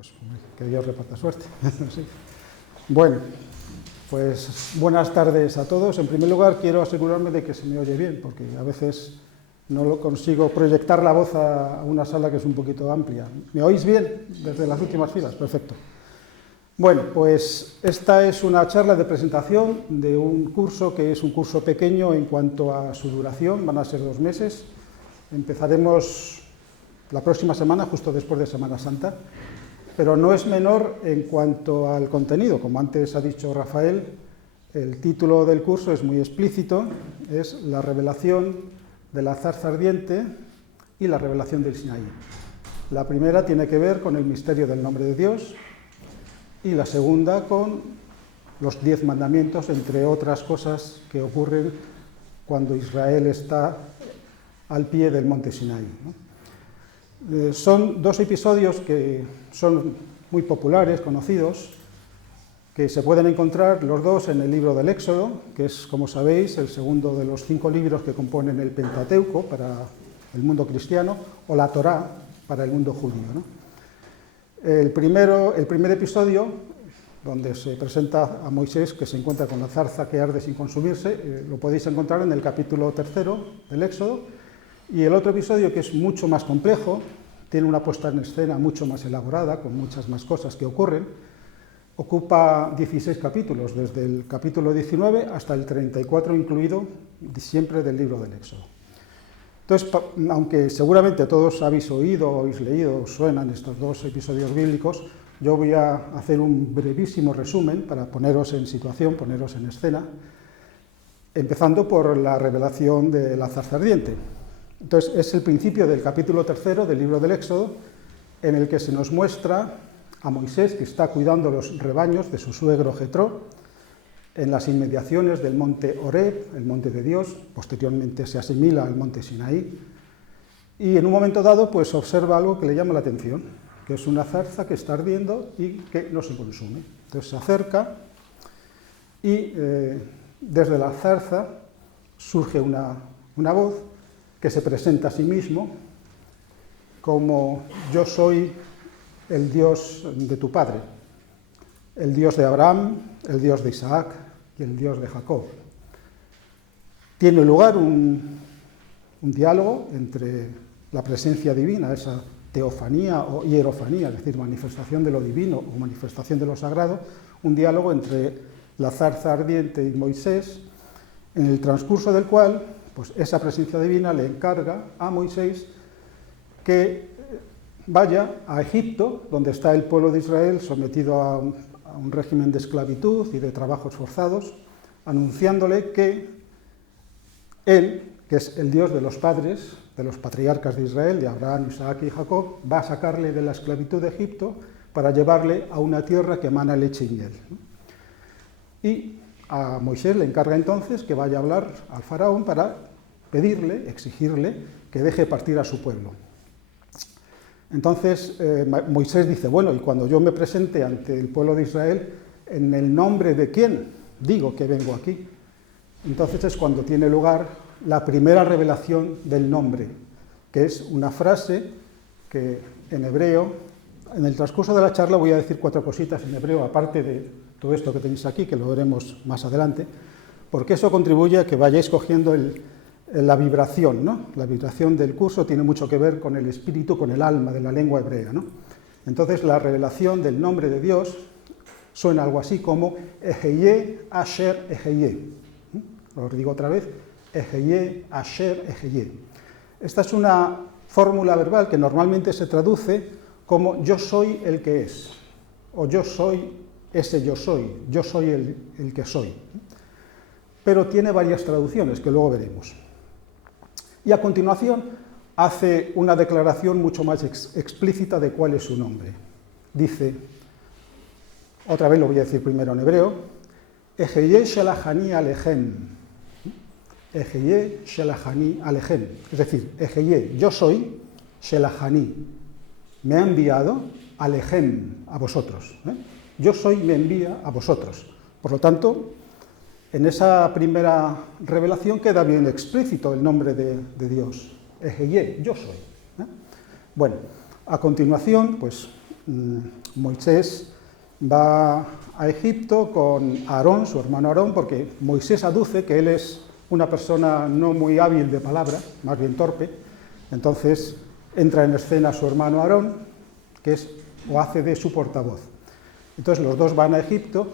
Pues que Dios reparta suerte. Sí. Bueno, pues buenas tardes a todos. En primer lugar, quiero asegurarme de que se me oye bien, porque a veces no lo consigo proyectar la voz a una sala que es un poquito amplia. ¿Me oís bien desde las últimas filas? Perfecto. Bueno, pues esta es una charla de presentación de un curso que es un curso pequeño en cuanto a su duración, van a ser 2 meses. Empezaremos la próxima semana, justo después de Semana Santa, pero no es menor en cuanto al contenido. Como antes ha dicho Rafael, el título del curso es muy explícito, es la revelación de la zarza ardiente y la revelación del Sinaí. La primera tiene que ver con el misterio del nombre de Dios y la segunda con los 10 mandamientos, entre otras cosas que ocurren cuando Israel está al pie del monte Sinaí, ¿no? Son 2 episodios que son muy populares, conocidos, que se pueden encontrar los 2 en el libro del Éxodo, que es, como sabéis, el segundo de los 5 libros que componen el Pentateuco para el mundo cristiano, o la Torá para el mundo judío, ¿no? El primer episodio, donde se presenta a Moisés, que se encuentra con la zarza que arde sin consumirse, lo podéis encontrar en el capítulo 3 del Éxodo. Y el otro episodio, que es mucho más complejo, tiene una puesta en escena mucho más elaborada, con muchas más cosas que ocurren, ocupa 16 capítulos, desde el capítulo 19 hasta el 34 incluido, siempre del libro del Éxodo. Entonces, aunque seguramente todos habéis oído, o habéis leído, os suenan estos 2 episodios bíblicos, yo voy a hacer un brevísimo resumen para poneros en situación, poneros en escena, empezando por la revelación de la zarza ardiente. Entonces, es el principio del capítulo 3 del libro del Éxodo, en el que se nos muestra a Moisés, que está cuidando los rebaños de su suegro Jetro, en las inmediaciones del monte Horeb, el monte de Dios, posteriormente se asimila al monte Sinaí, y en un momento dado pues observa algo que le llama la atención, que es una zarza que está ardiendo y que no se consume. Entonces se acerca y desde la zarza surge una voz que se presenta a sí mismo como: yo soy el Dios de tu padre, el Dios de Abraham, el Dios de Isaac y el Dios de Jacob. Tiene lugar un diálogo entre la presencia divina, esa teofanía o hierofanía, es decir, manifestación de lo divino o manifestación de lo sagrado, un diálogo entre la zarza ardiente y Moisés, en el transcurso del cual pues esa presencia divina le encarga a Moisés que vaya a Egipto, donde está el pueblo de Israel sometido a un régimen de esclavitud y de trabajos forzados, anunciándole que él, que es el Dios de los padres, de los patriarcas de Israel, de Abraham, Isaac y Jacob, va a sacarle de la esclavitud de Egipto para llevarle a una tierra que emana leche y miel. Y a Moisés le encarga entonces que vaya a hablar al faraón para pedirle, exigirle, que deje partir a su pueblo. Entonces Moisés dice: bueno, y cuando yo me presente ante el pueblo de Israel, ¿en el nombre de quién digo que vengo aquí? Entonces es cuando tiene lugar la primera revelación del nombre, que es una frase que en hebreo, en el transcurso de la charla voy a decir 4 cositas en hebreo, aparte de todo esto que tenéis aquí, que lo veremos más adelante, porque eso contribuye a que vayáis cogiendo la vibración, ¿no? La vibración del curso tiene mucho que ver con el espíritu, con el alma de la lengua hebrea, ¿no? Entonces, la revelación del nombre de Dios suena algo así como Ejeye Asher Ejeye. Os digo otra vez, Ejeye Asher Ejeye. Esta es una fórmula verbal que normalmente se traduce como yo soy el que es, o yo soy ese yo soy el que soy. Pero tiene varias traducciones que luego veremos. Y a continuación hace una declaración mucho más explícita de cuál es su nombre. Dice, otra vez lo voy a decir primero en hebreo, Ejeye Shelachani Alechem. Ejeye Shelachani Alechem. Es decir, Ejeye, yo soy, Shelachani, me ha enviado, Alechem, a vosotros. Yo soy, me envía a vosotros. Por lo tanto, en esa primera revelación queda bien explícito el nombre de Dios. Ejeye, yo soy. Bueno, a continuación, pues Moisés va a Egipto con Aarón, su hermano Aarón, porque Moisés aduce que él es una persona no muy hábil de palabra, más bien torpe. Entonces entra en escena su hermano Aarón, que es o hace de su portavoz. Entonces los dos van a Egipto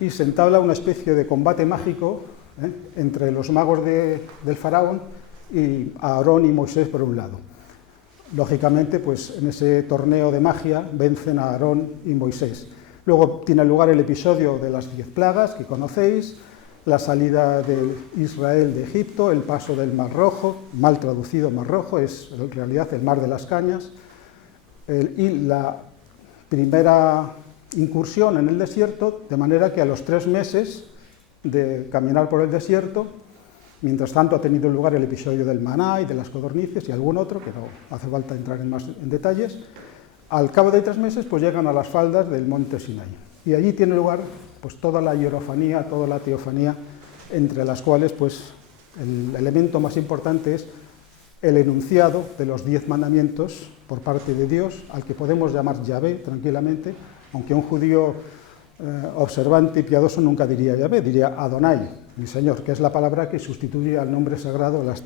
y se entabla una especie de combate mágico entre los magos del faraón y Aarón y Moisés por un lado. Lógicamente, pues en ese torneo de magia vencen a Aarón y Moisés. Luego tiene lugar el episodio de las 10 plagas que conocéis, la salida de Israel de Egipto, el paso del Mar Rojo, mal traducido Mar Rojo, es en realidad el Mar de las Cañas, y la primera incursión en el desierto, de manera que a los 3 meses de caminar por el desierto, mientras tanto ha tenido lugar el episodio del maná y de las codornices y algún otro, que no hace falta entrar en detalles. Al cabo de 3 meses pues llegan a las faldas del monte Sinaí y allí tiene lugar pues toda la hierofanía, toda la teofanía, entre las cuales pues el elemento más importante es el enunciado de los 10 mandamientos por parte de Dios, al que podemos llamar Yahvé tranquilamente, aunque un judío observante y piadoso nunca diría Yahvé, diría Adonai, mi Señor, que es la palabra que sustituye al nombre sagrado las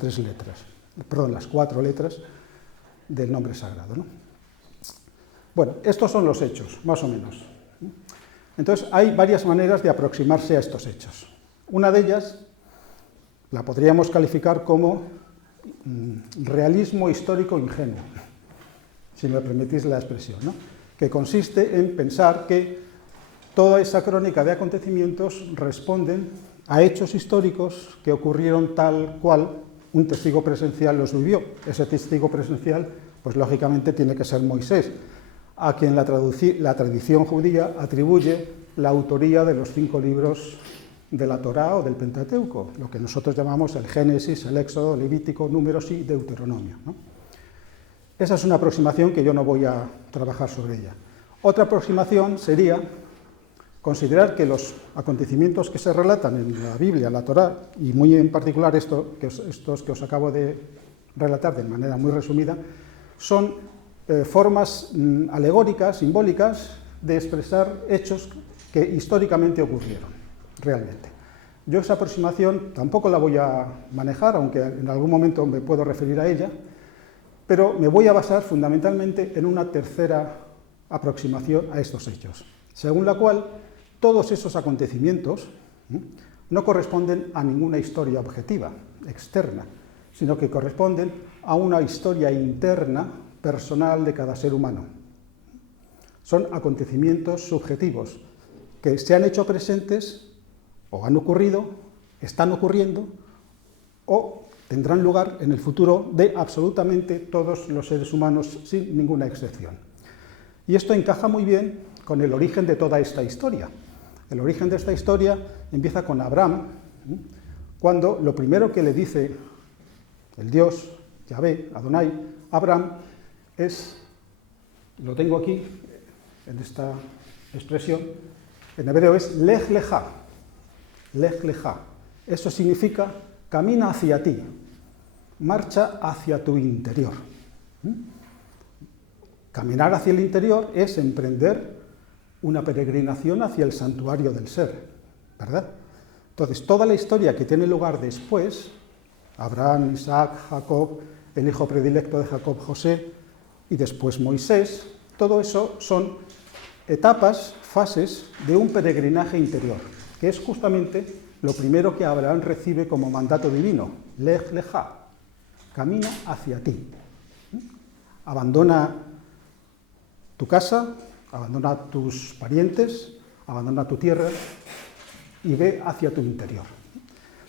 4 letras del nombre sagrado, ¿no? Bueno, estos son los hechos, más o menos. Entonces, hay varias maneras de aproximarse a estos hechos. Una de ellas la podríamos calificar como realismo histórico ingenuo, si me permitís la expresión, ¿no? Que consiste en pensar que toda esa crónica de acontecimientos responden a hechos históricos que ocurrieron tal cual un testigo presencial los vivió. Ese testigo presencial, pues lógicamente tiene que ser Moisés, a quien la tradición judía atribuye la autoría de los 5 libros de la Torá o del Pentateuco, lo que nosotros llamamos el Génesis, el Éxodo, Levítico, Números y Deuteronomio, ¿no? Esa es una aproximación que yo no voy a trabajar sobre ella. Otra aproximación sería considerar que los acontecimientos que se relatan en la Biblia, la Torá, y muy en particular estos que os acabo de relatar de manera muy resumida, son formas alegóricas, simbólicas, de expresar hechos que históricamente ocurrieron, realmente. Yo esa aproximación tampoco la voy a manejar, aunque en algún momento me puedo referir a ella, pero me voy a basar fundamentalmente en una tercera aproximación a estos hechos, según la cual todos esos acontecimientos no corresponden a ninguna historia objetiva, externa, sino que corresponden a una historia interna, personal de cada ser humano. Son acontecimientos subjetivos que se han hecho presentes o han ocurrido, están ocurriendo o tendrán lugar en el futuro de absolutamente todos los seres humanos sin ninguna excepción. Y esto encaja muy bien con el origen de toda esta historia. El origen de esta historia empieza con Abraham, cuando lo primero que le dice el Dios, Yahvé, Adonai, a Abraham es, lo tengo aquí en esta expresión, en hebreo es Lech Lecha, Lech Lecha. Eso significa camina hacia ti, marcha hacia tu interior. Caminar hacia el interior es emprender una peregrinación hacia el santuario del ser, ¿verdad? Entonces, toda la historia que tiene lugar después, Abraham, Isaac, Jacob, el hijo predilecto de Jacob, José, y después Moisés, todo eso son etapas, fases de un peregrinaje interior, que es justamente lo primero que Abraham recibe como mandato divino, Lech Lecha, camina hacia ti. Abandona tu casa, abandona tus parientes, abandona tu tierra y ve hacia tu interior.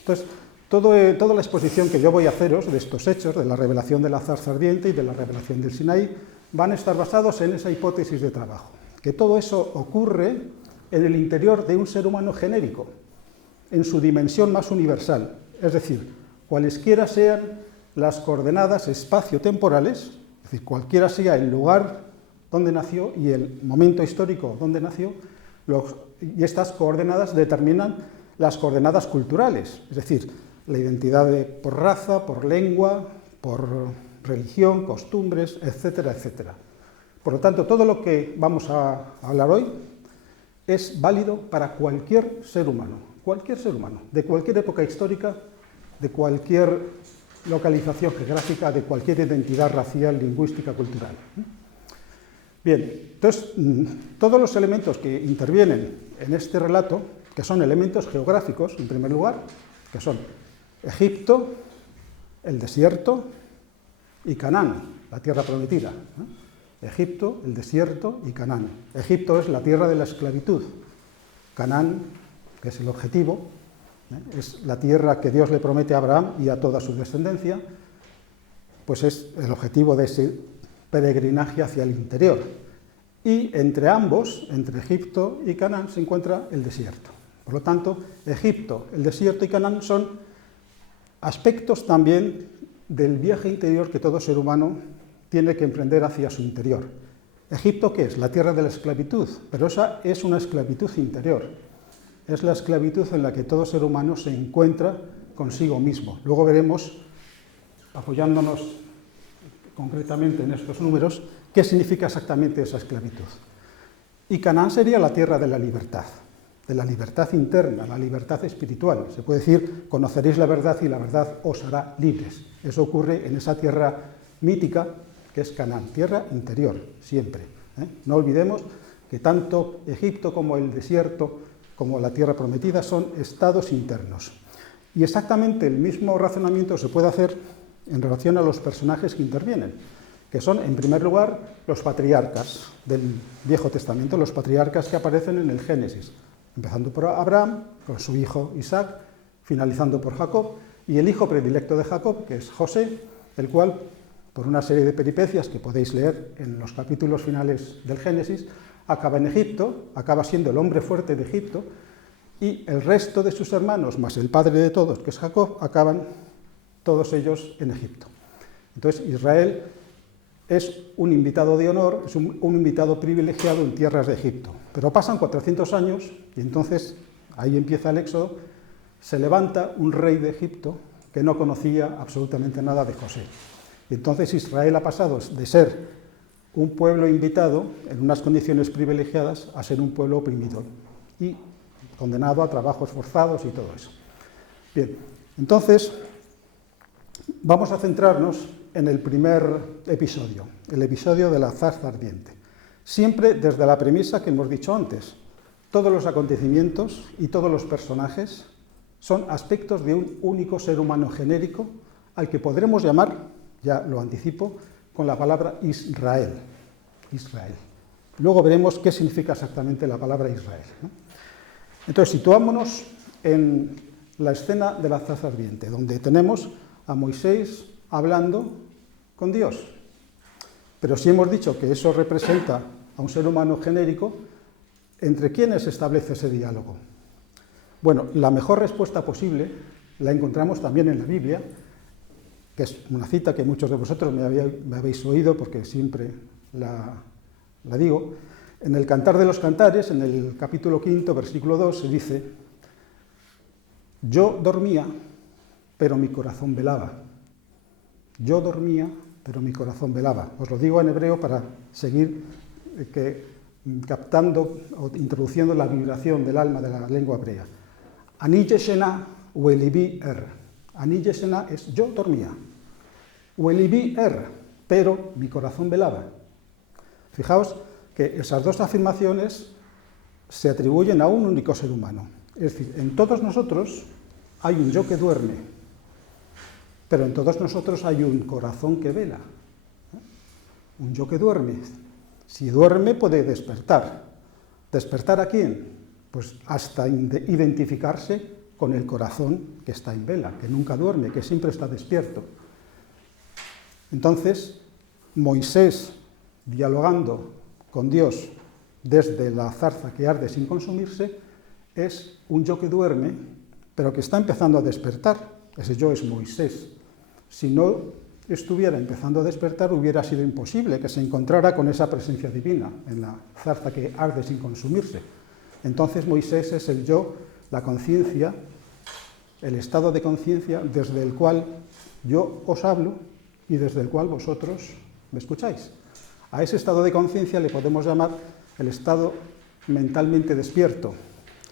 Entonces, toda la exposición que yo voy a haceros de estos hechos, de la revelación de la zarza ardiente y de la revelación del Sinaí, van a estar basados en esa hipótesis de trabajo, que todo eso ocurre en el interior de un ser humano genérico, en su dimensión más universal, es decir, cualesquiera sean las coordenadas espacio-temporales, es decir, cualquiera sea el lugar donde nació y el momento histórico donde nació, y estas coordenadas determinan las coordenadas culturales, es decir, la identidad por raza, por lengua, por religión, costumbres, etcétera, etcétera. Por lo tanto, todo lo que vamos a hablar hoy es válido para cualquier ser humano, de cualquier época histórica, de cualquier localización geográfica, de cualquier identidad racial, lingüística, cultural. Bien, entonces, todos los elementos que intervienen en este relato, que son elementos geográficos, en primer lugar, que son Egipto, el desierto y Canaán, la tierra prometida. Egipto, el desierto y Canaán. Egipto es la tierra de la esclavitud. Canaán, que es el objetivo, es la tierra que Dios le promete a Abraham y a toda su descendencia, pues es el objetivo de ese peregrinaje hacia el interior. Y entre ambos, entre Egipto y Canaán, se encuentra el desierto. Por lo tanto, Egipto, el desierto y Canaán son aspectos también del viaje interior que todo ser humano tiene que emprender hacia su interior. Egipto, ¿qué es? La tierra de la esclavitud, pero esa es una esclavitud interior. Es la esclavitud en la que todo ser humano se encuentra consigo mismo. Luego veremos, apoyándonos concretamente en estos números, qué significa exactamente esa esclavitud. Y Canaán sería la tierra de la libertad interna, la libertad espiritual. Se puede decir, conoceréis la verdad y la verdad os hará libres. Eso ocurre en esa tierra mítica que es Canaán, tierra interior, siempre. No olvidemos que tanto Egipto como el desierto, como la tierra prometida, son estados internos. Y exactamente el mismo razonamiento se puede hacer en relación a los personajes que intervienen, que son, en primer lugar, los patriarcas del Viejo Testamento, los patriarcas que aparecen en el Génesis, empezando por Abraham, con su hijo Isaac, finalizando por Jacob, y el hijo predilecto de Jacob, que es José, el cual, por una serie de peripecias que podéis leer en los capítulos finales del Génesis, acaba en Egipto, acaba siendo el hombre fuerte de Egipto, y el resto de sus hermanos, más el padre de todos, que es Jacob, acaban todos ellos en Egipto. Entonces, Israel es un invitado de honor, es un invitado privilegiado en tierras de Egipto. Pero pasan 400 años y entonces, ahí empieza el éxodo, se levanta un rey de Egipto que no conocía absolutamente nada de José. Y entonces Israel ha pasado de ser un pueblo invitado en unas condiciones privilegiadas a ser un pueblo oprimido y condenado a trabajos forzados y todo eso. Bien, entonces vamos a centrarnos en el primer episodio, el episodio de la zarza ardiente. Siempre desde la premisa que hemos dicho antes, todos los acontecimientos y todos los personajes son aspectos de un único ser humano genérico al que podremos llamar, ya lo anticipo, con la palabra Israel. Israel. Luego veremos qué significa exactamente la palabra Israel, ¿no? Entonces, situámonos en la escena de la zarza ardiente, donde tenemos a Moisés hablando con Dios. Pero si hemos dicho que eso representa a un ser humano genérico, ¿entre quiénes se establece ese diálogo? Bueno, la mejor respuesta posible la encontramos también en la Biblia, que es una cita que muchos de vosotros me habéis oído porque siempre la digo. En el Cantar de los Cantares, en el capítulo 5, versículo 2, se dice: yo dormía, pero mi corazón velaba. Yo dormía, pero mi corazón velaba. Os lo digo en hebreo para seguir captando o introduciendo la vibración del alma de la lengua hebrea. Ani yeshena uelibi er. Ani yeshena es yo dormía. Uelibi er, pero mi corazón velaba. Fijaos que esas dos afirmaciones se atribuyen a un único ser humano. Es decir, en todos nosotros hay un yo que duerme, pero en todos nosotros hay un corazón que vela. Un yo que duerme. Si duerme puede despertar. ¿Despertar a quién? Pues hasta identificarse con el corazón que está en vela, que nunca duerme, que siempre está despierto. Entonces, Moisés, dialogando con Dios desde la zarza que arde sin consumirse, es un yo que duerme, pero que está empezando a despertar. Ese yo es Moisés. Si no estuviera empezando a despertar, hubiera sido imposible que se encontrara con esa presencia divina en la zarza que arde sin consumirse. Entonces Moisés es el yo, la conciencia, el estado de conciencia desde el cual yo os hablo y desde el cual vosotros me escucháis. A ese estado de conciencia le podemos llamar el estado mentalmente despierto,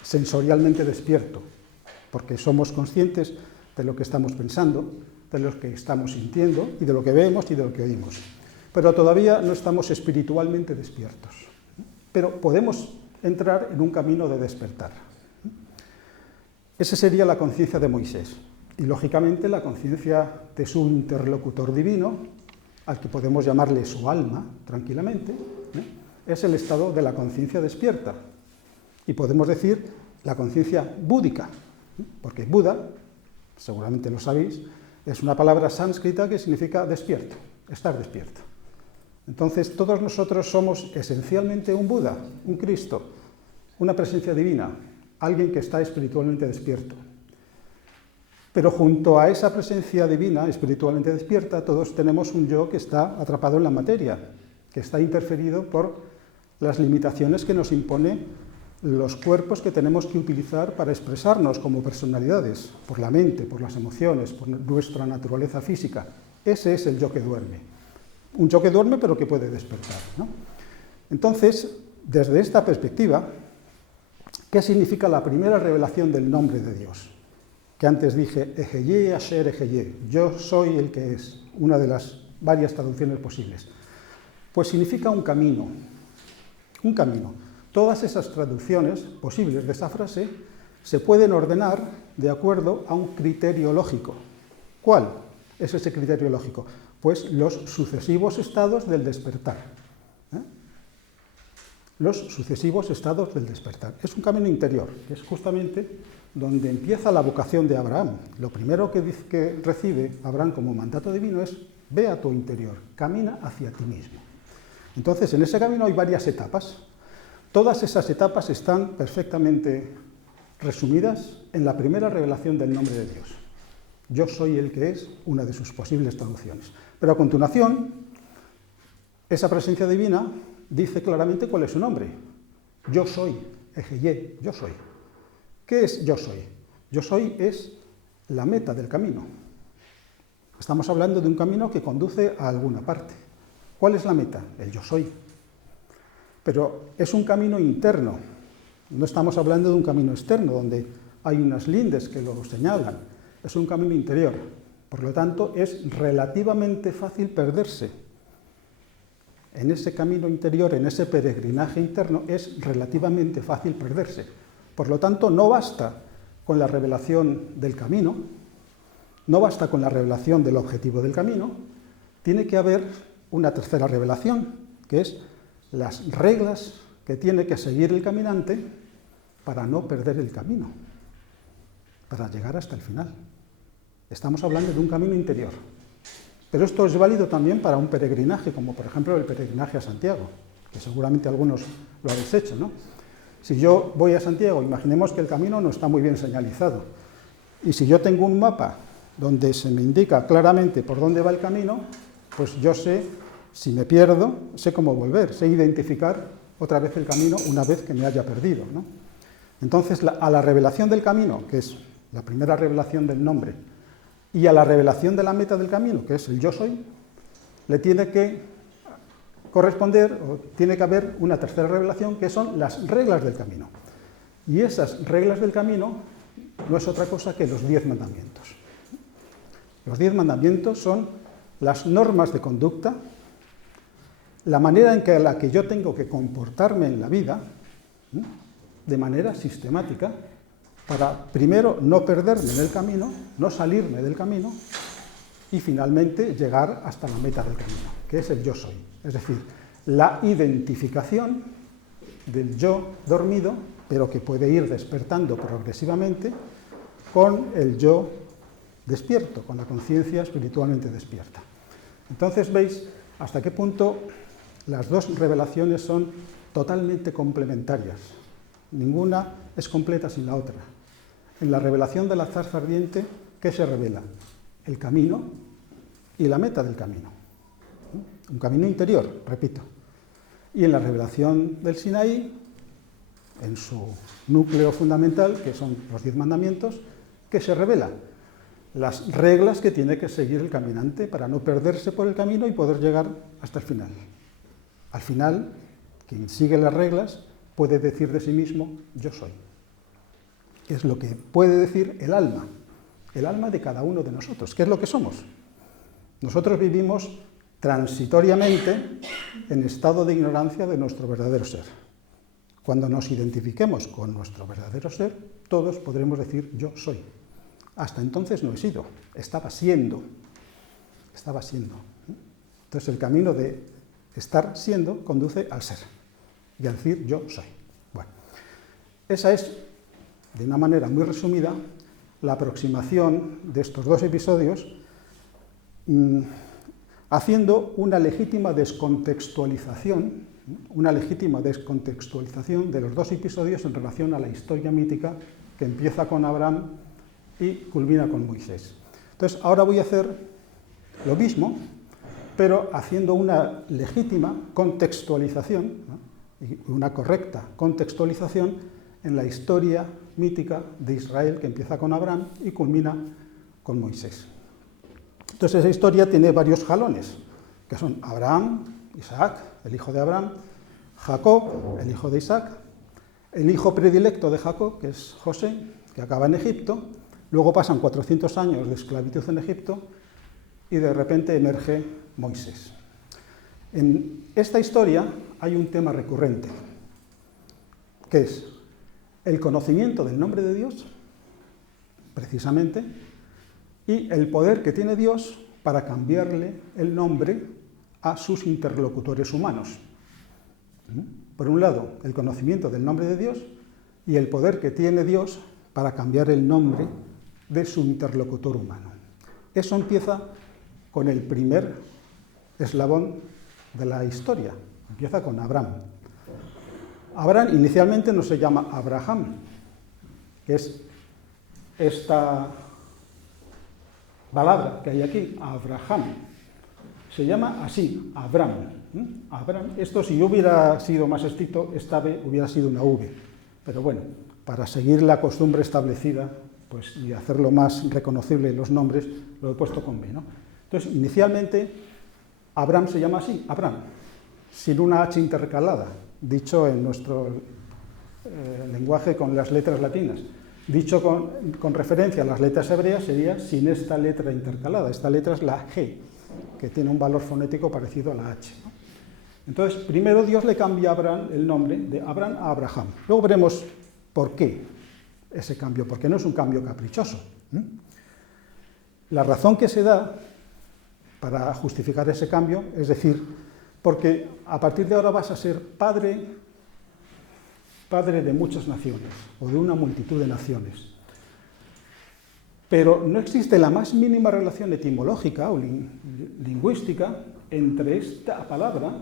sensorialmente despierto, porque somos conscientes de lo que estamos pensando, de lo que estamos sintiendo y de lo que vemos y de lo que oímos. Pero todavía no estamos espiritualmente despiertos. Pero podemos entrar en un camino de despertar. Esa sería la conciencia de Moisés. Y lógicamente la conciencia de su interlocutor divino, al que podemos llamarle su alma, tranquilamente, es el estado de la conciencia despierta. Y podemos decir la conciencia búdica, porque Buda, seguramente lo sabéis, es una palabra sánscrita que significa despierto, estar despierto. Entonces todos nosotros somos esencialmente un Buda, un Cristo, una presencia divina, alguien que está espiritualmente despierto. Pero junto a esa presencia divina, espiritualmente despierta, todos tenemos un yo que está atrapado en la materia, que está interferido por las limitaciones que nos impone los cuerpos que tenemos que utilizar para expresarnos como personalidades, por la mente, por las emociones, por nuestra naturaleza física. Ese es el yo que duerme. Un yo que duerme pero que puede despertar, ¿no? Entonces, desde esta perspectiva, ¿qué significa la primera revelación del nombre de Dios? Que antes dije, Ejeye Asher Ejeye, yo soy el que es, una de las varias traducciones posibles. Pues significa un camino, un camino. Todas esas traducciones posibles de esa frase se pueden ordenar de acuerdo a un criterio lógico. ¿Cuál es ese criterio lógico? Pues los sucesivos estados del despertar. Los sucesivos estados del despertar. Es un camino interior, que es justamente donde empieza la vocación de Abraham. Lo primero que recibe Abraham como mandato divino es: ve a tu interior, camina hacia ti mismo. Entonces, en ese camino hay varias etapas. Todas esas etapas están perfectamente resumidas en la primera revelación del nombre de Dios. Yo soy el que es, una de sus posibles traducciones. Pero a continuación, esa presencia divina dice claramente cuál es su nombre. Yo soy, Ejeye, yo soy. ¿Qué es yo soy? Yo soy es la meta del camino. Estamos hablando de un camino que conduce a alguna parte. ¿Cuál es la meta? El yo soy. Pero es un camino interno. No estamos hablando de un camino externo, donde hay unas lindes que lo señalan. Es un camino interior. Por lo tanto, es relativamente fácil perderse. En ese camino interior, en ese peregrinaje interno, es relativamente fácil perderse. Por lo tanto, no basta con la revelación del camino, no basta con la revelación del objetivo del camino, tiene que haber una tercera revelación, que es las reglas que tiene que seguir el caminante para no perder el camino, para llegar hasta el final. Estamos hablando de un camino interior. Pero esto es válido también para un peregrinaje, como por ejemplo el peregrinaje a Santiago, que seguramente algunos lo habéis hecho, ¿no? Si yo voy a Santiago, imaginemos que el camino no está muy bien señalizado, y si yo tengo un mapa donde se me indica claramente por dónde va el camino, pues yo sé, si me pierdo, sé cómo volver, sé identificar otra vez el camino una vez que me haya perdido, ¿no? Entonces, a la revelación del camino, que es la primera revelación del nombre, y a la revelación de la meta del camino, que es el yo soy, le tiene que corresponder, o tiene que haber una tercera revelación, que son las reglas del camino. Y esas reglas del camino no es otra cosa que los 10 mandamientos. Los 10 mandamientos son las normas de conducta, la manera en la que yo tengo que comportarme en la vida, de manera sistemática, para primero no perderme en el camino, no salirme del camino, y finalmente llegar hasta la meta del camino, que es el yo soy. Es decir, la identificación del yo dormido, pero que puede ir despertando progresivamente, con el yo despierto, con la conciencia espiritualmente despierta. Entonces veis hasta qué punto las dos revelaciones son totalmente complementarias. Ninguna es completa sin la otra. En la revelación de la zarza ardiente, ¿qué se revela? El camino y la meta del camino. Un camino interior, repito. Y en la revelación del Sinaí, en su núcleo fundamental, que son los 10 mandamientos, ¿qué se revela? Las reglas que tiene que seguir el caminante para no perderse por el camino y poder llegar hasta el final. Al final, quien sigue las reglas puede decir de sí mismo, yo soy. Es lo que puede decir el alma de cada uno de nosotros. ¿Qué es lo que somos? Nosotros vivimos transitoriamente en estado de ignorancia de nuestro verdadero ser. Cuando nos identifiquemos con nuestro verdadero ser, todos podremos decir, yo soy. Hasta entonces no he sido, estaba siendo. Entonces el camino de estar siendo conduce al ser y al decir, yo soy. Bueno, esa es, de una manera muy resumida, la aproximación de estos dos episodios, haciendo una legítima descontextualización de los dos episodios en relación a la historia mítica que empieza con Abraham y culmina con Moisés. Entonces, ahora voy a hacer lo mismo, pero haciendo una legítima contextualización, ¿no? Y una correcta contextualización en la historia mítica de Israel que empieza con Abraham y culmina con Moisés. Entonces esa historia tiene varios jalones, que son Abraham, Isaac, el hijo de Abraham, Jacob, el hijo de Isaac, el hijo predilecto de Jacob, que es José, que acaba en Egipto, luego pasan 400 años de esclavitud en Egipto y de repente emerge Moisés. En esta historia hay un tema recurrente, que es el conocimiento del nombre de Dios, precisamente, y el poder que tiene Dios para cambiarle el nombre a sus interlocutores humanos. Por un lado, el conocimiento del nombre de Dios y el poder que tiene Dios para cambiar el nombre de su interlocutor humano. Eso empieza con el primer eslabón de la historia, empieza con Abraham. Abraham inicialmente no se llama Abraham, que es esta palabra que hay aquí, Abraham. Se llama así, Abraham. Abraham. Esto, si yo hubiera sido más estricto, esta B hubiera sido una V. Pero bueno, para seguir la costumbre establecida, pues, y hacerlo más reconocible los nombres, lo he puesto con B, ¿no? Entonces, inicialmente, Abraham se llama así, Abraham, sin una H intercalada, dicho en nuestro lenguaje con las letras latinas. Dicho con referencia a las letras hebreas sería sin esta letra intercalada. Esta letra es la G, que tiene un valor fonético parecido a la H, ¿no? Entonces, primero Dios le cambia a Abraham el nombre de Abraham a Abraham. Luego veremos por qué ese cambio, porque no es un cambio caprichoso. La razón que se da para justificar ese cambio es decir, porque a partir de ahora vas a ser padre de muchas naciones, o de una multitud de naciones. Pero no existe la más mínima relación etimológica o lingüística entre esta palabra,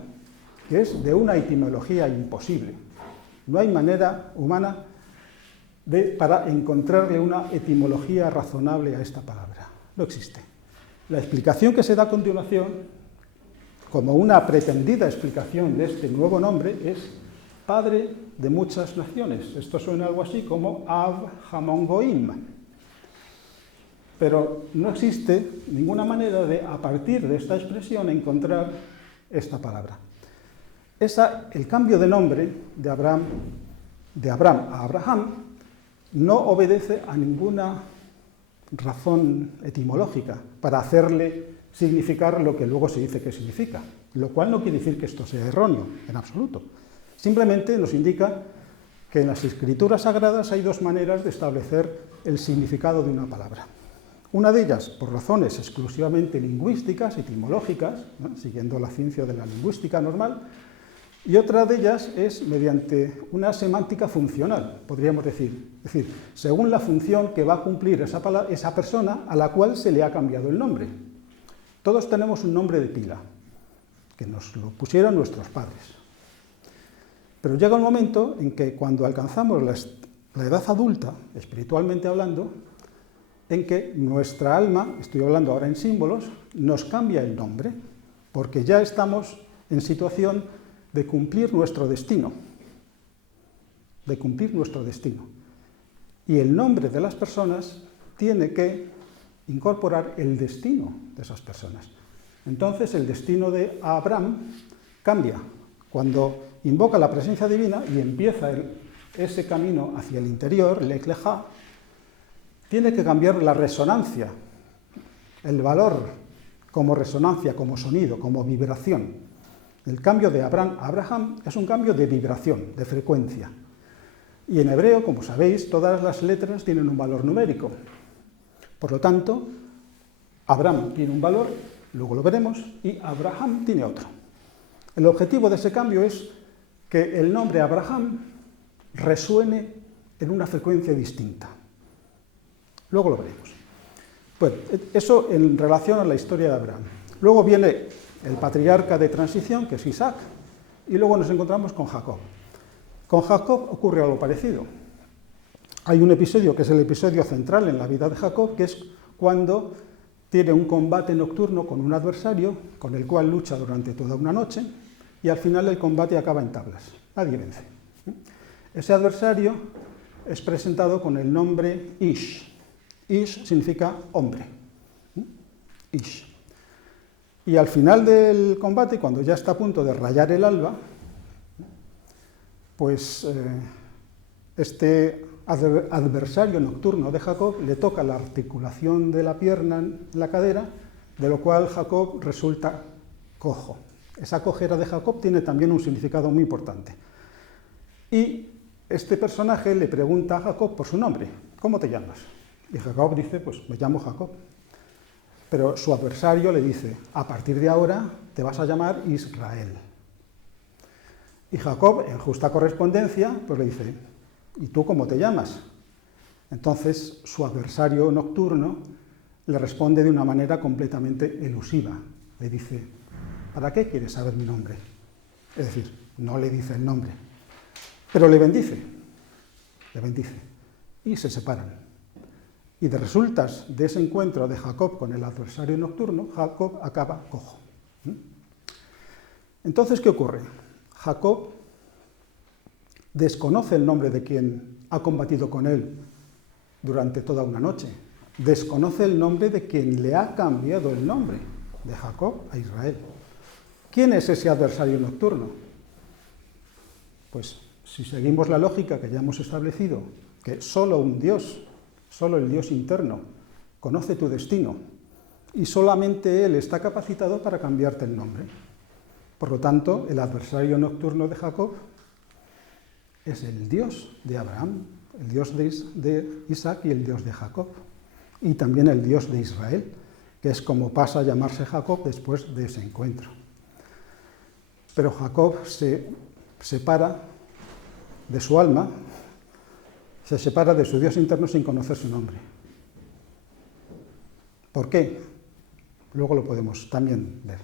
que es de una etimología imposible. No hay manera humana para encontrarle una etimología razonable a esta palabra. No existe. La explicación que se da a continuación, como una pretendida explicación de este nuevo nombre, es padre de muchas naciones. Esto suena algo así como Av Hamon Goim. Pero no existe ninguna manera de, a partir de esta expresión, encontrar esta palabra. El cambio de nombre de Abraham a Abraham no obedece a ninguna razón etimológica para hacerle significar lo que luego se dice que significa, lo cual no quiere decir que esto sea erróneo, en absoluto. Simplemente nos indica que en las escrituras sagradas hay dos maneras de establecer el significado de una palabra. Una de ellas, por razones exclusivamente lingüísticas, etimológicas, ¿no?, siguiendo la ciencia de la lingüística normal, y otra de ellas es mediante una semántica funcional, podríamos decir. Es decir, según la función que va a cumplir esa persona a la cual se le ha cambiado el nombre. Todos tenemos un nombre de pila, que nos lo pusieron nuestros padres. Pero llega un momento en que cuando alcanzamos la edad adulta, espiritualmente hablando, en que nuestra alma, estoy hablando ahora en símbolos, nos cambia el nombre, porque ya estamos en situación de cumplir nuestro destino. Y el nombre de las personas tiene que incorporar el destino de esas personas. Entonces el destino de Abraham cambia Cuando invoca la presencia divina y empieza ese camino hacia el interior, Lech Lecha, tiene que cambiar la resonancia, el valor como resonancia, como sonido, como vibración. El cambio de Abraham a Abraham es un cambio de vibración, de frecuencia. Y en hebreo, como sabéis, todas las letras tienen un valor numérico. Por lo tanto, Abraham tiene un valor, luego lo veremos, y Abraham tiene otro. El objetivo de ese cambio es que el nombre Abraham resuene en una frecuencia distinta. Luego lo veremos. Bueno, eso en relación a la historia de Abraham. Luego viene el patriarca de transición, que es Isaac, y luego nos encontramos con Jacob. Con Jacob ocurre algo parecido. Hay un episodio que es el episodio central en la vida de Jacob, que es cuando tiene un combate nocturno con un adversario, con el cual lucha durante toda una noche, y al final el combate acaba en tablas. Nadie vence. Ese adversario es presentado con el nombre Ish. Ish significa hombre. Ish. Y al final del combate, cuando ya está a punto de rayar el alba, pues este adversario nocturno de Jacob le toca la articulación de la pierna en la cadera, de lo cual Jacob resulta cojo. Esa cojera de Jacob tiene también un significado muy importante. Y este personaje le pregunta a Jacob por su nombre: ¿cómo te llamas? Y Jacob dice: pues me llamo Jacob. Pero su adversario le dice: a partir de ahora te vas a llamar Israel. Y Jacob, en justa correspondencia, pues le dice: ¿y tú cómo te llamas? Entonces su adversario nocturno le responde de una manera completamente elusiva. Le dice: ¿para qué quieres saber mi nombre? Es decir, no le dice el nombre, pero le bendice, y se separan. Y de resultas de ese encuentro de Jacob con el adversario nocturno, Jacob acaba cojo. Entonces, ¿qué ocurre? Jacob desconoce el nombre de quien ha combatido con él durante toda una noche. Desconoce el nombre de quien le ha cambiado el nombre de Jacob a Israel. ¿Quién es ese adversario nocturno? Pues si seguimos la lógica que ya hemos establecido, que solo un Dios, solo el Dios interno, conoce tu destino y solamente Él está capacitado para cambiarte el nombre. Por lo tanto, el adversario nocturno de Jacob es el Dios de Abraham, el Dios de Isaac y el Dios de Jacob, y también el Dios de Israel, que es como pasa a llamarse Jacob después de ese encuentro. Pero Jacob se separa de su alma, se separa de su Dios interno sin conocer su nombre. ¿Por qué? Luego lo podemos también ver.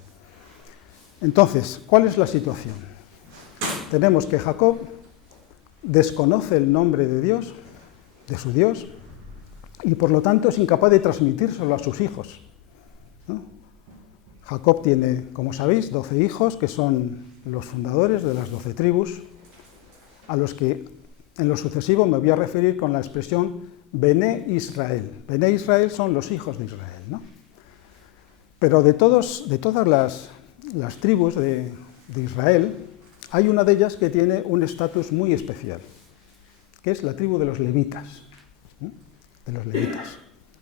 Entonces, ¿cuál es la situación? Tenemos que Jacob desconoce el nombre de Dios, de su Dios, y por lo tanto es incapaz de transmitírselo a sus hijos, ¿no? Jacob tiene, como sabéis, 12 hijos, que son los fundadores de las 12 tribus, a los que en lo sucesivo me voy a referir con la expresión Bené Israel. Bené Israel son los hijos de Israel, ¿no? Pero de todas las tribus de Israel, hay una de ellas que tiene un estatus muy especial, que es la tribu de los levitas. De los levitas.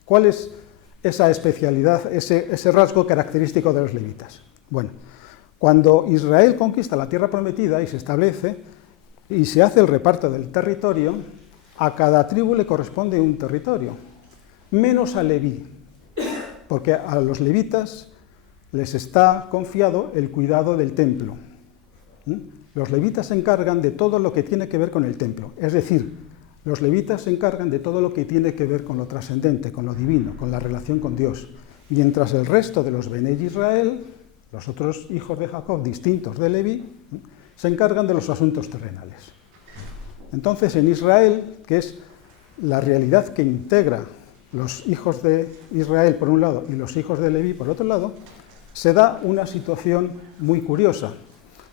¿Cuál es esa especialidad, ese rasgo característico de los levitas? Bueno, cuando Israel conquista la tierra prometida y se establece y se hace el reparto del territorio, a cada tribu le corresponde un territorio, menos a Leví, porque a los levitas les está confiado el cuidado del templo. Los levitas se encargan de todo lo que tiene que ver con el templo, es decir, los levitas se encargan de todo lo que tiene que ver con lo trascendente, con lo divino, con la relación con Dios, mientras el resto de los Bené Israel, los otros hijos de Jacob distintos de Leví, se encargan de los asuntos terrenales. Entonces, en Israel, que es la realidad que integra los hijos de Israel por un lado y los hijos de Leví por otro lado, se da una situación muy curiosa.